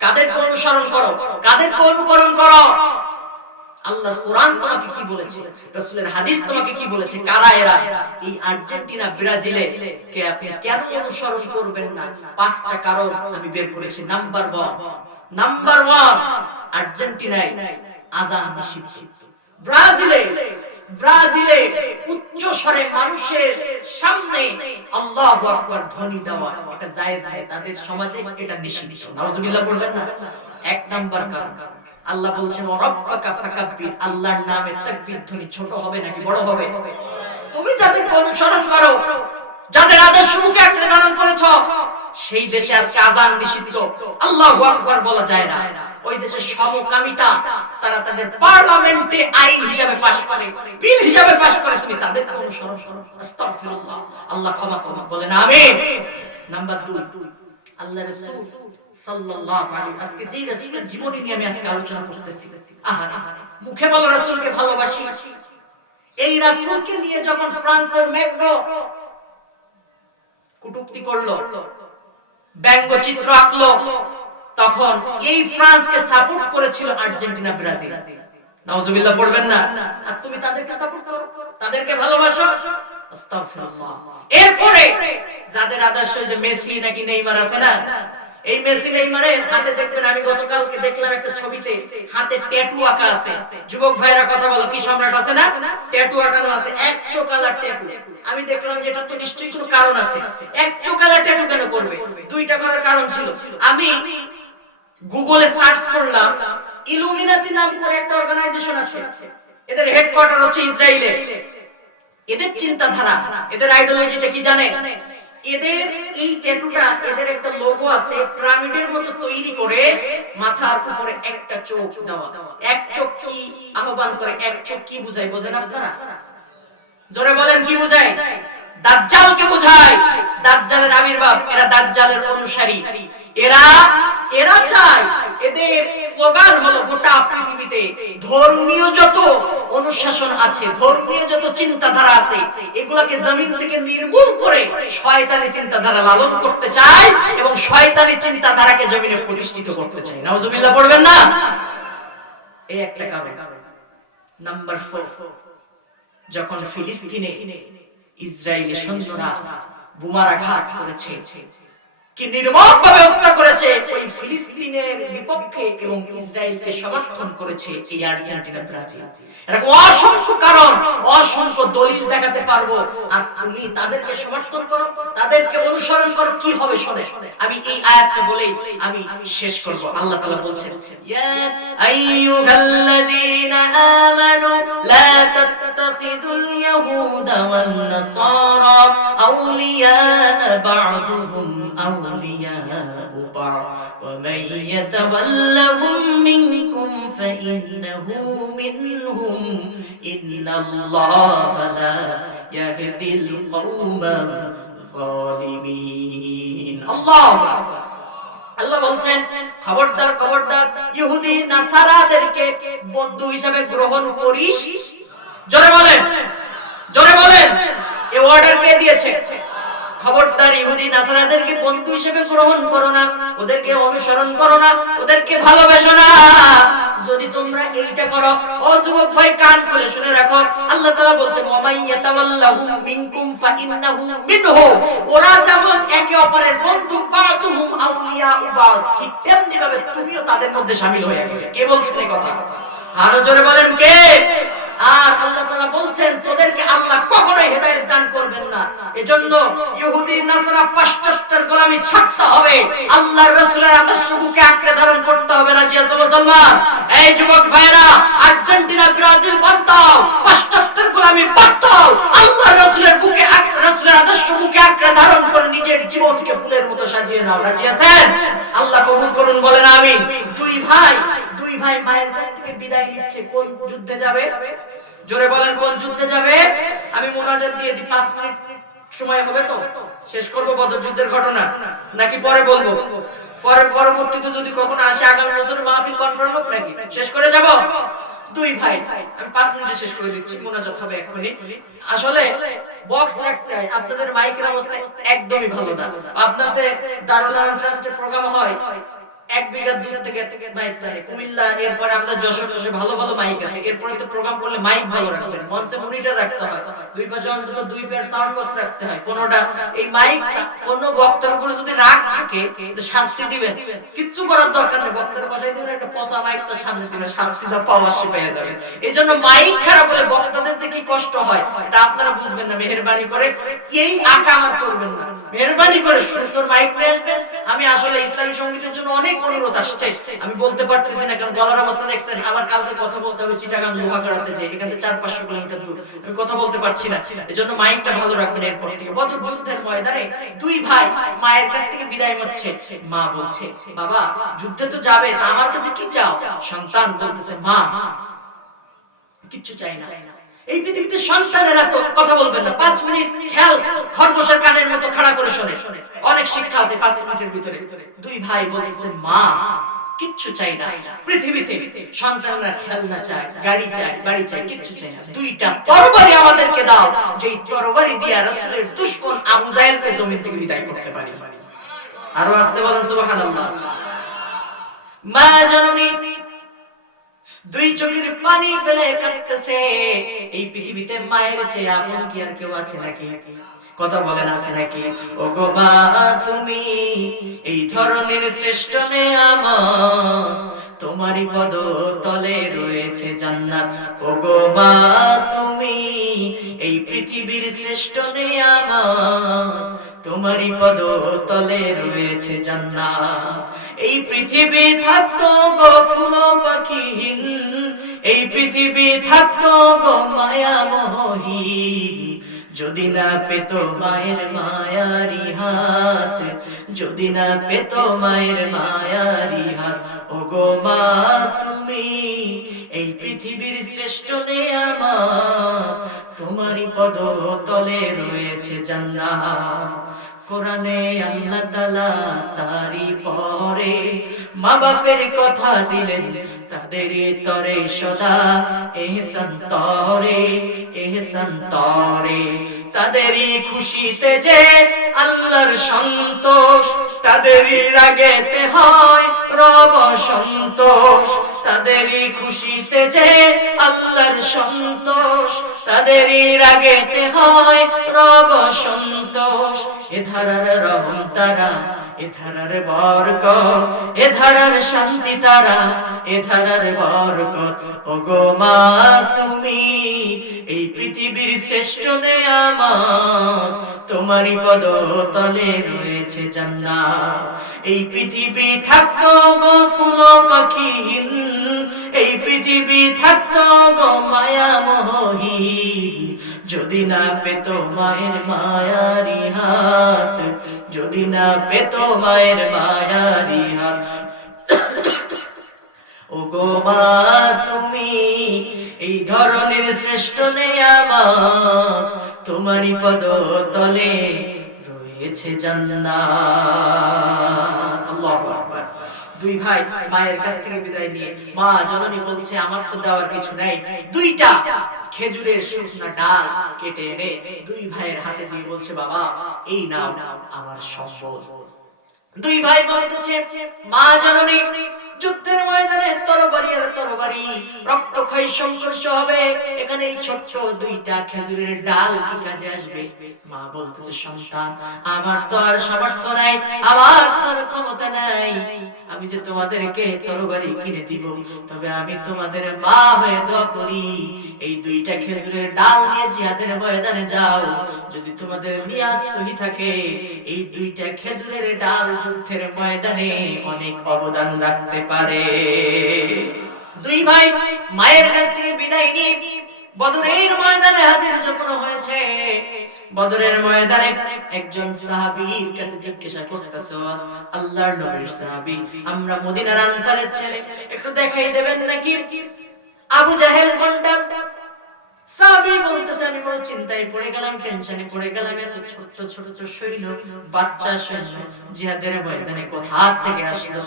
কাদেরকে অনুসরণ করো, কাদেরকে অনুকরণ করো? আল্লাহর কোরআন তোমাকে কি বলেছে, রাসূলের হাদিস তোমাকে কি বলেছে? কারা এরা? এই আর্জেন্টিনা ব্রাজিলে কে আপনি কেন অনুসরণ করবেন না? 5টা কারণ আমি বের করেছি। নাম্বার 1, আর্জেন্টিনায় আযান নিষিদ্ধ। ব্রাজিলে উচ্চ স্বরে মানুষের সামনে আল্লাহু আকবার ধ্বনি দেওয়া এটা জায়েজ নয়, তাদের সমাজে এটা নিষিদ্ধ। নাউজুবিল্লাহ বলবেন না? 1 নাম্বার কারণ। আল্লাহ বলছেন রাব্বাকা ফাকাব্বির, আল্লাহর নামে তাকবীর ধ্বনি ছোট হবে নাকি বড় হবে? তুমি যাদের অনুসরণ করো, যাদের আদর্শ মুখে আঁকড়ে ধারণ করেছো, সেই দেশে আজকে আযান নিষিদ্ধ, আল্লাহু আকবার বলা যায় না। ওই দেশে সমকামিতা তারা তাদের পার্লামেন্টে আইন হিসাবে পাস করে, বিল হিসাবে পাস করে। তুমি তাদেরকে অনুসরণ করো, আস্তাগফিরুল্লাহ, আল্লাহ ক্ষমা করুন, বলেন আমিন। নাম্বার 2, আল্লাহর রাসূল সাল্লাল্লাহু আলাইহি, আজকে যে রাসূলের জীবনী নিয়ে আমি আজকে আলোচনা করতেছি, মুখে বলো রাসূলকে ভালোবাসি, এই রাসূলকে নিয়ে যখন ফ্রান্সের ম্যাক্রো কটূক্তি করলো, ব্যঙ্গচিত্র আঁকলো, তখন এই ফ্রান্সকে সাপোর্ট করেছিল আর্জেন্টিনা ব্রাজিল। নাউজুবিল্লাহ পড়বেন না? আর তুমি তাদেরকে সাপোর্ট করো, তাদেরকে ভালোবাসো, আস্তাগফিরুল্লাহ। এরপরে যাদের আদর্শ যে মেসি নাকি নেইমার আছে না, এই মেসি নেইমারের হাতে দেখবেন, আমি গতকালকে দেখলাম একটা ছবিতে হাতে ট্যাটু আঁকা আছে। যুবক ভাইরা কথা বলো, কি সম্রাট আছে না, ট্যাটু আঁকানো আছে, এক চোকালা ট্যাটু। আমি দেখলাম যে এটা তো নিশ্চয়ই কোনো কারণ আছে। এক চোকালা ট্যাটু কেন করবে? 2টা করার কারণ ছিল। আমি গুগলে সার্চ করলাম, ইলুমিনাতি নাম করে একটা অর্গানাইজেশন আছে, এদের হেডকোয়ার্টার হচ্ছে ইসরায়েলে। এদের চিন্তাধারা, এদের আইডিওলজিটা কি জানেন? এদের এই ট্যাটুটা, এদের একটা লোগো আছে, পিরামিডের মতো তৈরি করে মাথার উপরে একটা চোখ দেওয়া। এক চোখ কি আহ্বান করে? এক চোখ কি বোঝায় বোঝেন আপনারা? জোরে বলেন, কি বোঝায়? দাজ্জালকে বোঝায়, দাজ্জালের আবির্ভাব। এরা দাজ্জালের অনুসারী। এরা এরা চায়, এদের স্লোগান হলো গোটা পৃথিবীতে ধর্মীয় যত অনুশাসন আছে, ধর্মীয় যত চিন্তাধারা আছে, এগুলাকে জমিন থেকে নির্মূল করে শয়তানি চিন্তাধারা লালন করতে চায় এবং শয়তানি চিন্তাধারাকে জমিনে প্রতিষ্ঠিত করতে চায়। নাউজুবিল্লাহ পড়বেন না? এই একটা কারণ। নাম্বার 4, যখন ফিলিস্তিনে ইসরায়েলি সৈন্যরা বোমারাঘাত করেছে, কি নির্মমভাবে হত্যা করেছে, ওই ফিলিস্তিনের বিপক্ষে এবং ইসরায়েলকে সমর্থন করেছে এই আর্জেন্টিনা, ব্রাজিল। এরকম অসংখ্য কারণ, অসংখ্য দলিল দেখাতে পারবো। আর তুমি তাদেরকে সমর্থন করো, তাদেরকে অনুসরণ করো, কি হবে শোনে। আমি এই আয়াতটা বলেই আমি শেষ করব। আল্লাহ তাআলা বলছেন, ইয়া আইয়ুহাল্লাযীনা আমানু লা তাত্তাখিযুল ইয়াহুদা ওয়ান নাসারা আউলিয়া বা'দুহুম أولياء بعض ومن يتولهم منكم فإنه منهم إن الله لا يهدي القوم الظالمين আল্লাহ বলছেন, খবরদার খবরদার ইহুদি নাসারাদেরকে বন্ধু হিসেবে গ্রহণ করিস। জোরে বলেন, জোরে বলেন। এই অর্ডার কে দিয়েছে? খবরদার ইহুদি নাসারাদেরকে বন্ধু হিসেবে গ্রহণ করো না, ওদেরকে অনুসরণ করো না, ওদেরকে ভালোবাসো না। যদি তোমরা এইটা করো, ও যুবক ভাই কান খুলে শুনে রাখো, আল্লাহ তাআলা বলছেন, ওয়া মান ইয়াতাওয়াল্লাহুম মিনকুম ফাইন্নাহু মিনহুম। ওরা যেমন একে অপরের বন্ধু, বা'দুহুম আউলিয়া বা'দ, ঠিক তেমনি ভাবে তুমিও তাদের মধ্যে শামিল হয়ে গেলে। কে বলছেন এই কথা? আরো জোরে বলেন কে? আর আল্লাহ তাআলা বলছেন, তোদেরকে আল্লাহ কখনোই হেদায়েত দান করবেন না। এজন্য ইহুদি নাসারা পাশ্চাত্যের গোলামি ছাড়তে হবে, আল্লাহর রাসূলের আদর্শ বুকে আঁকড়ে ধারণ করতে হবে। রাজি আছো মুসলমান? এই যুবক ভাইরা, আর্জেন্টিনা ব্রাজিল বাদ দাও, পাশ্চাত্যের গোলামি বাদ দাও, আল্লাহর রাসূলের বুকে, রাসূলের আদর্শ বুকে আঁকড়ে ধারণ করে নিজের জীবনকে ফুলের মতো সাজিয়ে নাও। রাজি আছেন? আল্লাহ কবুল করুন, বলেন আমিন। দুই ভাই মায়ের কাছ থেকে বিদায় নিচ্ছে, কোন যুদ্ধে যাবে? জোরে বলেন, কোন যুদ্ধে যাবে? আমি মুনাজাত দিয়ে দিই, 5 মিনিট সময় হবে তো শেষ করব বদর যুদ্ধের ঘটনা, নাকি পরে বলবো? পরে পরবর্তীতে যদি কখনো আসে, আগামী বছর মাহফিল কনফার্ম হোক, নাকি শেষ করে যাব? দুই ভাই, আমি 5 মিনিটে শেষ করে দিচ্ছি, মুনাজাত হবে এক্ষুনি। আসলে বক্স রাখতে হয়, আপনাদের মাইকের অবস্থা একদমই ভালো না। আপনাদের দারুল আলম ট্রাস্টের প্রোগ্রাম হয় 1 বিঘা দূর থেকে মাইক টানে, কুমিল্লা, এরপরে আমাদের যশোর টসে ভালো ভালো মাইক আছে। এরপরে তো প্রোগ্রাম করলে মাইক ভালো রাখবেন, মঞ্চে মনিটর রাখতে হয়, দুই পাশে অন্তত 2 পেয়ার সাউন্ড বক্স রাখতে হয়, 15টা। এই মাইক কোন বক্তার উপরে যদি রাগ থাকে তো শাস্তি দিবেন, কিচ্ছু করার দরকার নেই, বক্তার বসাই দিবেন একটা পচা মাইক তার সামনে দিবেন, শাস্তি যা পাওয়ার সে পেয়ে যাবে। এইজন্য মাইক খারাপ হলে বক্তাদের যে কি কষ্ট হয় এটা আপনারা বুঝবেন না। মেহেরবানি করে এই আকামা করবেন না, মেহেরবানি করে সুন্দর মাইক নিয়ে আসবেন। আমি আসলে ইসলামী সংগীতের জন্য অনেক অনুরোধ আসছে, আমি বলতে পারতেছি না কারণ গলার অবস্থা দেখছেন। আবার কালকে কথা বলতে হবে চিটাগাং লোহাগাড়াতে, যে এখান থেকে 400-500 কিলোমিটার দূর, আমি কথা বলতে পারছি না। এজন্য মাইকটা ভালো রাখবেন। এরপর থেকে বদর যুদ্ধের ময়দানে দুই ভাই মায়ের কাছ থেকে বিদায় নিচ্ছে। মা বলছে, বাবা যুদ্ধে তো যাবে, তা আমার কাছে কি চাও? সন্তান বলতেছে, মা কিচ্ছু চাই না। এই পৃথিবীতে সন্তানেরা তো কথা বলবেন না, 5 মিনিট খেয়াল খরগোশের কানের মতো খাড়া করে শোনে, অনেক শিক্ষা আছে 5 মিনিটের ভিতরে। দুই ভাই বলতেছে, মা কিচ্ছু চাই না, পৃথিবীতে সন্তানরা খেলনা চায়, গাড়ি চায়, বাড়ি চায়, কিচ্ছু চাই না, 2টা তরবারি আমাদেরকে দাও, যেই তরবারি দিয়া রাসূলের দুশমন আবু জাহেলকে জমিন থেকে বিদায় করতে পারি। আরো আস্তে বলেন সুবহানাল্লাহ। মা জননী দুই চোখের পানি ফেলে কাঁদতেছে। এই পৃথিবীতে মায়ের চেয়ে আপন কি আর কেউ আছে নাকি? কথা বলেন, আছে নাকি? ও গো মা, তুমি এই ধরনের শ্রেষ্ঠ নেয়ামত, তোমারই পদ তলে রয়েছে জান্নাত। ও গো মা, তুমি এই পৃথিবীর শ্রেষ্ঠ নেয়ামত, তোমারই পদ তলে রয়েছে জান্নাত। এই পৃথিবী থাকতো গো ফুল পাখিহীন, এই পৃথিবী থাকতো গো মায়া মোহহীন, যদি না পেত মায়ের মায়ারি হাত, যদি না পেত মায়ের মায়ারি হাত। ও গো মা, তুমি এই পৃথিবীর শ্রেষ্ঠ নেয়ামত, তোমারই পদ তলে রয়েছে জান্নাত। কোরআনে আল্লাহ তাআলা তারি পরে মা বাপের কথা দিলেন তাদের তরে সদা ইহসান তরে তাদেরই খুশিতে যে আল্লাহর সন্তোষ তাদেরই রাগেতে হয় রব সন্তোষ তাদেরই খুশিতে যে আল্লাহর সন্তোষ তাদেরই রাগেতে হয় রব সন্তোষ এ ধারার রহম তারা এ ধারার বরকত এ ধারার শান্তি তারা এ ধারার বরকত ওগো মা তুমি এই পৃথিবীর শ্রেষ্ঠ নেয়ামত তোমারই পদতলে রয়েছে জান্নাত এই পৃথিবী থাকতো গো ফুল পাখিহীন এই পৃথিবী থাকতো গো মায়া মোহহীন যদি না পেত মায়ের মায়ারি হাত যদি না পেত মায়ের মায়ারি হাত ওগো মা তুমি এই ধরনের শ্রেষ্ঠ নেয়ামত তোমারই পদতলে রয়েছে জান্নাত আল্লাহু আকবার দুই ভাই মায়ের কাছ থেকে বিদায় নিয়ে মা জননী বলছে আমার তো দেওয়ার কিছু নাই দুইটা খেজুরের শুকনা ডাল কেটে এনে দুই ভাইয়ের হাতে দিয়ে বলছে বাবা এই নাও আমার সম্পদ দুই ভাই বলতেছে মা জননী যুদ্ধের ময়দানে তরবারি আর তরবারি রক্তক্ষয়ী সংঘর্ষ হবে এখানে এই ছোট্ট দুইটা খেজুরের ডাল কি কাজে আসবে মা বলতেছে সন্তান আমার তো আর সামর্থ্য নাই আমার তো আর ক্ষমতা নাই আমি যে তোমাদেরকে তরবারি কিনে দিব তবে আমি তোমাদের মা হয়ে দোয়া করি এই দুইটা খেজুরের ডাল নিয়ে জিহাদের ময়দানে যাও যদি তোমাদের নিয়ত সহি থাকে এই দুইটা খেজুরের ডাল যুদ্ধের ময়দানে অনেক অবদান রাখতে পারে দুই ভাই মায়ের কাছ থেকে বিদায় নিয়ে বদরের ময়দানে হাজির যখন হয়েছে বদরের ময়দানে একজন সাহাবীর কাছে জিজ্ঞাসা করতেছে আল্লাহর নবীর সাহাবী আমরা মদিনার আনসারের ছেলে একটু দেখাই দেবেন নাকি আবু জাহেল কোনটা সাহাবী বলতেছে আমি বড় চিন্তায় পড়ে গেলাম টেনশনে পড়ে গেলাম এত ছোট ছোট সৈন্য বাচ্চা সৈন্য জিহাদের ময়দানে কোথা থেকে আসলো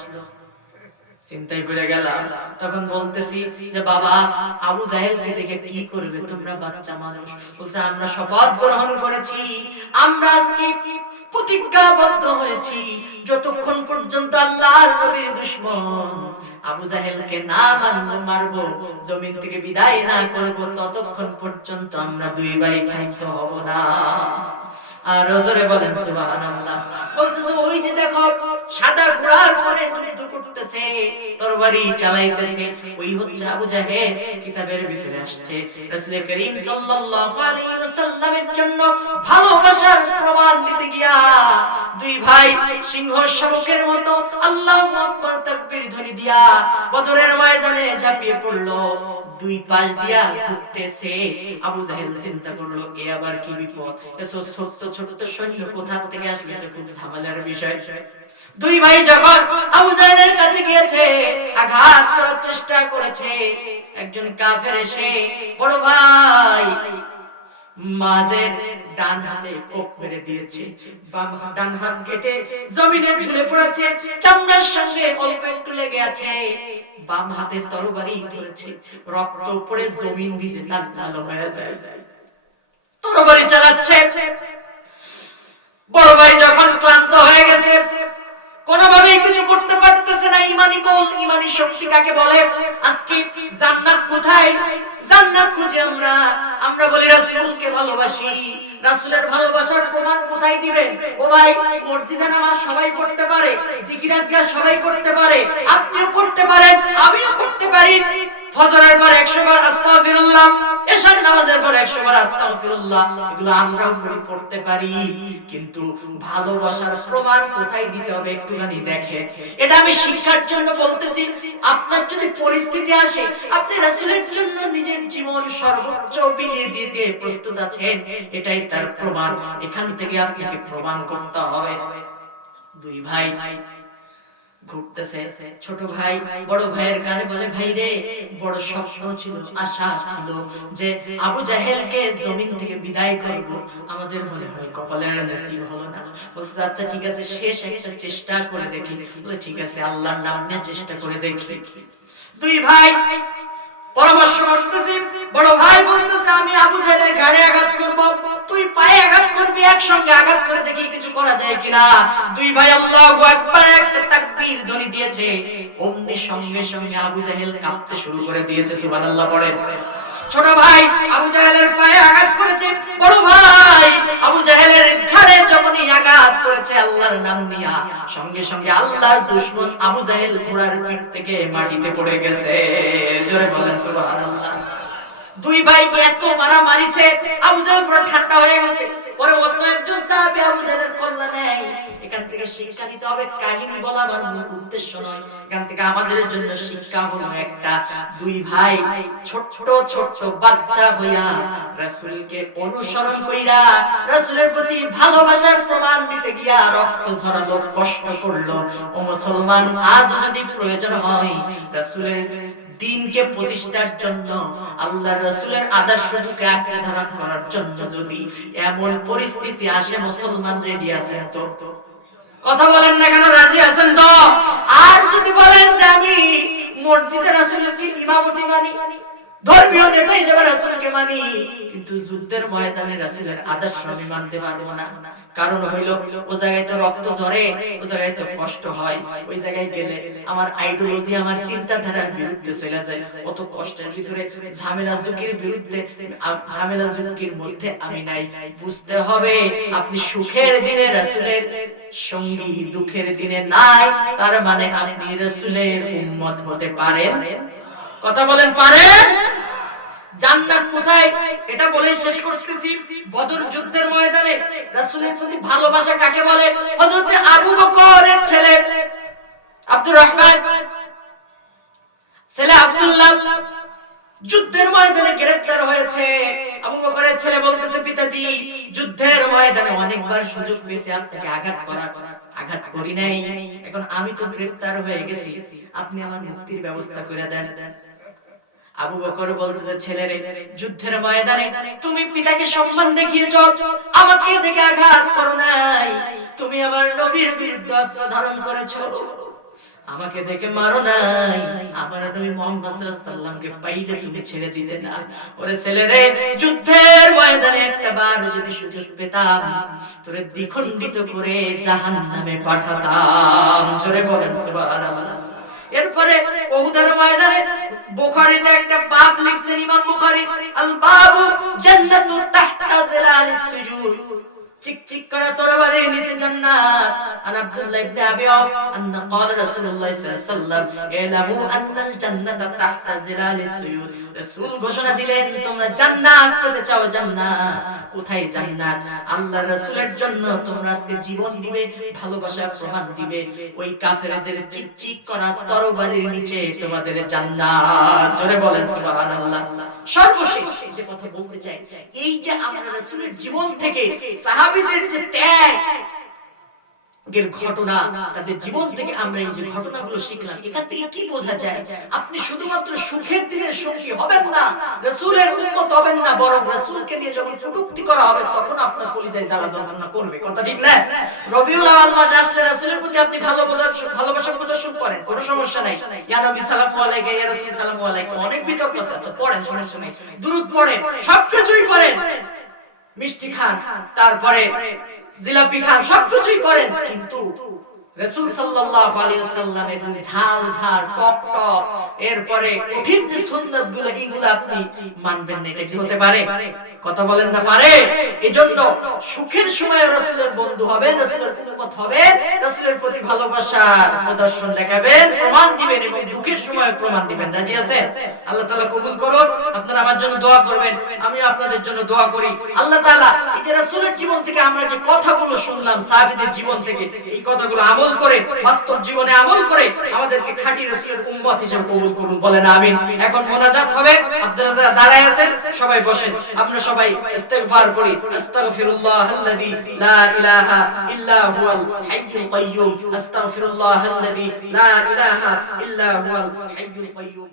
চিন্তায় পড়ে গেলাম তখন বলতেছি যে বাবা আবু জাহেলকে দেখে কি করবে তোমরা বাচ্চা মানুষ বলছে আমরা শপথ গ্রহণ করেছি আমরা আজকে প্রতিজ্ঞাবদ্ধ হয়েছি যতক্ষণ পর্যন্ত আল্লাহর নবীর দুশমন আবু জাহেলকে না মারবো জমিন থেকে বিদায় না করব ততক্ষণ পর্যন্ত আমরা দুই ভাই ক্ষান্ত হব না আর জোরে বলেন সুবহানাল্লাহ বলতেছে ওই যে দেখো সাদা ঘোড়ার উপরে যুদ্ধ করতেছে তরবারি চালাইতেছে ওই হচ্ছে আবু জাহেল কিতাবের ভিতরে আসছে রাসূল করিম সাল্লাল্লাহু আলাইহি ওয়াসাল্লামের জন্য ভালোবাসার প্রমাণ দিতে গিয়া দুই ভাই সিংহ শাবকের মতো আল্লাহু আকবার তাকবীর ধ্বনি দিয়া বদরের ময়দানে ঝাঁপিয়ে পড়লো দুই পাশ দিয়া ঘুরতেছে আবু জাহেল চিন্তা করলো এ আবার কি বিপদ এত ছোট ছোট সৈন্য কোথা থেকে আসবে এটা খুব ঝামেলার বিষয় দুই ভাই যখন আবু জাহেলের কাছে গিয়েছে আঘাত করার চেষ্টা করেছে একজন কাফের এসে বড় ভাই মাঝের ডান হাতে কোপ মেরে দিয়েছে বাম ডান হাত কেটে জমিনে ঝুলে পড়েছে চামড়ার সঙ্গে অল্প একটু লেগে আছে বাম হাতে তরবারি ধরেছে রক্ত পড়ে জমিন ভিজে লাল হয়ে যায় তরবারি চালাচ্ছে বড় ভাই যখন ক্লান্ত হয়ে গেছে কোনোভাবে কিছু করতে পারতেছে না ঈমানি বল ঈমানি শক্তি কাকে বলে আজকে জান্নাত কোথায় জান্নাত খুঁজে আমরা বলি রাসূলকে ভালোবাসি রাসূলের ভালোবাসার প্রমাণ কোথায় দিবেন ও ভাই মসজিদে নামাজ সবাই পড়তে পারে জিকির আজকার সবাই করতে পারে আপনিও করতে পারেন আমিও করতে পারি ফজরের পর 100 বার আস্তাগফিরুল্লাহ এশার নামাজের পর 100 বার আস্তাগফিরুল্লাহ এগুলো আমরাও পড়তে পারি কিন্তু ভালোবাসার প্রমাণ কোথায় দিতে হবে একটুখানি দেখেন এটা আমি শিক্ষার জন্য বলতেছি আপনার যদি পরিস্থিতি আসে আপনি রাসূলের জন্য নিজের জীবন সর্বোচ্চ বিলিয়ে দিতে প্রস্তুত আছেন এটাই তার প্রমাণ এখান থেকে আপনাকে প্রমাণ করতে হবে দুই ভাই ঘুরতেছে। ছোট ভাই বড় ভাইয়ের কানে বলে, ভাই রে, বড় স্বপ্ন ছিল, আশা ছিল যে আবু জাহেলকে জমিন থেকে বিদায় করব, আমাদের মনে হয় কপালে আর নসিব হলো না। বলছে আচ্ছা ঠিক আছে, শেষ একটা চেষ্টা করে দেখি। বলে ঠিক আছে, আল্লাহর নাম নিয়ে চেষ্টা করে দেখি। দুই ভাই পরামর্শ করতেছে। বড় ভাই বলতেছে আমি আবু জাহেলের ঘাড়ে আঘাত করব, তুই পায়ে আঘাত করবি, একসঙ্গে আঘাত করে দেখি কিছু করা যায় কিনা। দুই ভাই আল্লাহু আকবার একটা তাকবীর ধ্বনি দিয়েছে, অমনি সঙ্গে সঙ্গে আবু জাহেল কাঁপতে শুরু করে দিয়েছে। সুবহানাল্লাহ পড়েন। ছোট ভাই আবু জাহেলের পায়ে আঘাত করেছে, বড় ভাই আবু জাহেলের ঘাড়ে যখনই আঘাত করেছে আল্লাহর নাম নিয়া, সঙ্গে সঙ্গে আল্লাহর দুশমন আবু জাহেল ঘোড়ার পিঠ থেকে মাটিতে পড়ে গেছে। জোরে বলেন সুবহানাল্লাহ। দুই ভাই এত মারামারিছে, আবু জাহেল পুরো ঠান্ডা হয়ে গেছে। পরে অন্য একজন সাহাবী আবু জাহেলের কল্লা নেয়। এখান থেকে শিক্ষা নিতে হবে, কাহিনী বলা আমার মূল উদ্দেশ্য নয়। এখান থেকে আমাদের জন্য শিক্ষা হলো একটা, দুই ভাই ছোট ছোট বাচ্চা হইয়া রাসূলকে অনুসরণ কইরা রাসূলের প্রতি ভালোবাসার প্রমাণ দিতে গিয়া রক্ত ঝরালো, কষ্ট করলো। ও মুসলমান, আজ যদি প্রয়োজন হয় রাসূলের দ্বীনকে প্রতিষ্ঠার জন্য, আল্লাহর রাসূলের আদর্শকে আঁকড়ে ধারণ করার জন্য যদি এমন পরিস্থিতি আসে, মুসলমান রেডি আছেন তো? কথা বলেন না কেন, রাজি আছেন তো? আর যদি বলেন যে আমি মসজিদে রাসূলকে ইমামতি মানি, ধর্মীয় নেতা হিসেবে রাসূলকে মানি, কিন্তু যুদ্ধের ময়দানে রাসূলের আদর্শ আমি মানতে পারবো না, কারণ হইল ও জায়গায় তো রক্ত ঝরে, ও জায়গায় তো কষ্ট হয়, ওই জায়গায় গেলে আমার আইডিওলজি, আমার চিন্তাধারার বিরুদ্ধে চলে যায়, অত কষ্টের ভিতরে ঝামেলা ঝুঁকির বিরুদ্ধে, ঝামেলা ঝুঁকির মধ্যে আমি নাই। বুঝতে হবে আপনি সুখের দিনে রাসূলের সঙ্গী, দুঃখের দিনে নাই, তার মানে আপনি রাসূলের উম্মত হতে পারেন। কথা বলেন পারেন? জান্নাত কোথায় এটা বলে শেষ করতেছি। বদর যুদ্ধের ময়দানে রাসূলের প্রতি ভালোবাসা কাকে বলে? হযরত আবু বকরের ছেলে আব্দুর রহমান, ছেলে আব্দুল্লাহ যুদ্ধের ময়দানে গ্রেফতার হয়েছে। আবু বকরের ছেলে বলতেছে, পিতাজি যুদ্ধের ময়দানে অনেকবার সুযোগ পেয়েছি আপনাকে আঘাত করার, আঘাত করি নাই, এখন আমি তো গ্রেফতার হয়ে গেছি, আপনি আমার মুক্তির ব্যবস্থা করে দেন। আবু বকর বলতেছে, ছেলেরে, যুদ্ধের ময়দানে তুমি পিতাকে সম্মান দেখিয়েছো, আমাকে দেখে আঘাত করো নাই, তুমি আমার নবীর বিরুদ্ধে অস্ত্র ধারণ করেছো, আমাকে দেখে মারো নাই, আমার নবী মুহাম্মদ সাল্লাল্লাহু আলাইহি ওয়াসাল্লামকে পাইলে তুমি ছেড়ে দিতে না। ওরে ছেলেরে, যুদ্ধের ময়দানে একটা বার যদি সুযোগ পেতাম, তোরে দ্বিখণ্ডিত করে জাহান্নামে পাঠাতাম। জোরে বলেন সুবহানাল্লাহ। এরপরে উহুদের ময়দানে বুখারীতে একটা বাব লিখছেন ইমাম বুখারী, আল বাবু জান্নাতু তাহতা যিলালিস সুজুদ, চিকচিক করা তরবারির নিচে জান্নাত। আন আব্দুল্লাহ ইবনে আবি আওফ আন্না ক্বালা রাসূলুল্লাহ সাল্লাল্লাহু আলাইহি ওয়াসাল্লাম ইলামু আন্নাল জান্নাতা তাহতা যিলালিস সুজুদ, রাসূল ঘোষণা দিলেন তোমরা জান্নাত পেতে চাও। জান্নাত কোথায়? জান্নাত আল্লাহর রাসূলের জন্য তোমরা আজকে জীবন দিবে, ভালোবাসার প্রমাণ দিবে, ওই কাফেরদের চিকচিক করা তরবারির নিচে তোমাদের জান্নাত। জোরে বলেন সুবহানাল্লাহ। সর্বশেষ যে কথা বলতে চাই, এই যে আমরা রাসূলের জীবন থেকে সাহাবীদের যে ত্যাগ এর ঘটনা, তাদের জীবন থেকে আমরা এই যে ঘটনাগুলো শিখলাম, এখান থেকে কি বোঝা যায়? আপনি শুধুমাত্র সুখের দিনের সঙ্গী হবেন না, রাসূলের উম্মত হবেন না, বরং রাসূলকে নিয়ে যখন কটূক্তি করা হবে তখন আপনার কলিজায় জ্বালা যন্ত্রণা করবে। কথা ঠিক না? রবিউল আউয়াল মাসে আসলে রাসূলের প্রতি আপনি ভালোবাসা প্রদর্শন করেন, কোনো সমস্যা নাই। ইয়া নবী সাল্লাল্লাহু আলাইহি, ইয়া রাসূল সাল্লাল্লাহু আলাইহি, অনেক বিতর্ক আছে, আচ্ছা পড়েন, সমস্যা নাই, দুরূদ পড়েন, সবকিছুই করেন, মিষ্টি খান, তারপরে জিলাপি খান, সবকিছুই করেন, কিন্তু রাসূল সাল্লাল্লাহু আলাইহি ওয়াসাল্লামের ঝাল ঝাল টক টক, এরপরে কঠিন যে সুন্নাতগুলো, এগুলো আপনি মানবেন না। এটা কি হতে পারে? কথা বলেন না পারে? এজন্য সুখের সময় রাসূলের বন্ধু হবেন, রাসূলের উম্মত হবেন, রাসূলের প্রতি ভালোবাসার প্রদর্শন দেখাবেন, প্রমাণ দিবেন, এবং দুঃখের সময় প্রমাণ দিবেন। রাজি আছেন? আল্লাহ তাআলা কবুল করুন। আপনারা আমার জন্য দোয়া করবেন, আমি আপনাদের জন্য দোয়া করি। আল্লাহ তাআলা এই যে রাসূলের জীবন থেকে আমরা যে কথাগুলো শুনলাম, সাহাবীদের জীবন থেকে, এই কথাগুলো আমল আমল করে, বাস্তব জীবনে আমল করে আমাদেরকে খাঁটি রাসূলের উম্মত হিসেবে কবুল করুন, বলেন আমিন। এখন মোনাজাত হবে, আপনারা যারা দাঁড়ায় আছেন সবাই বসেন, আমরা সবাই ইস্তিগফার করি। আস্তাগফিরুল্লাহাল্লাযী লা ইলাহা ইল্লা হুয়াল হাইয়ুল কাইয়্যুম, আস্তাগফিরুল্লাহাল্লাযী লা ইলাহা ইল্লা হুয়াল হাইয়ুল কাইয়্যুম।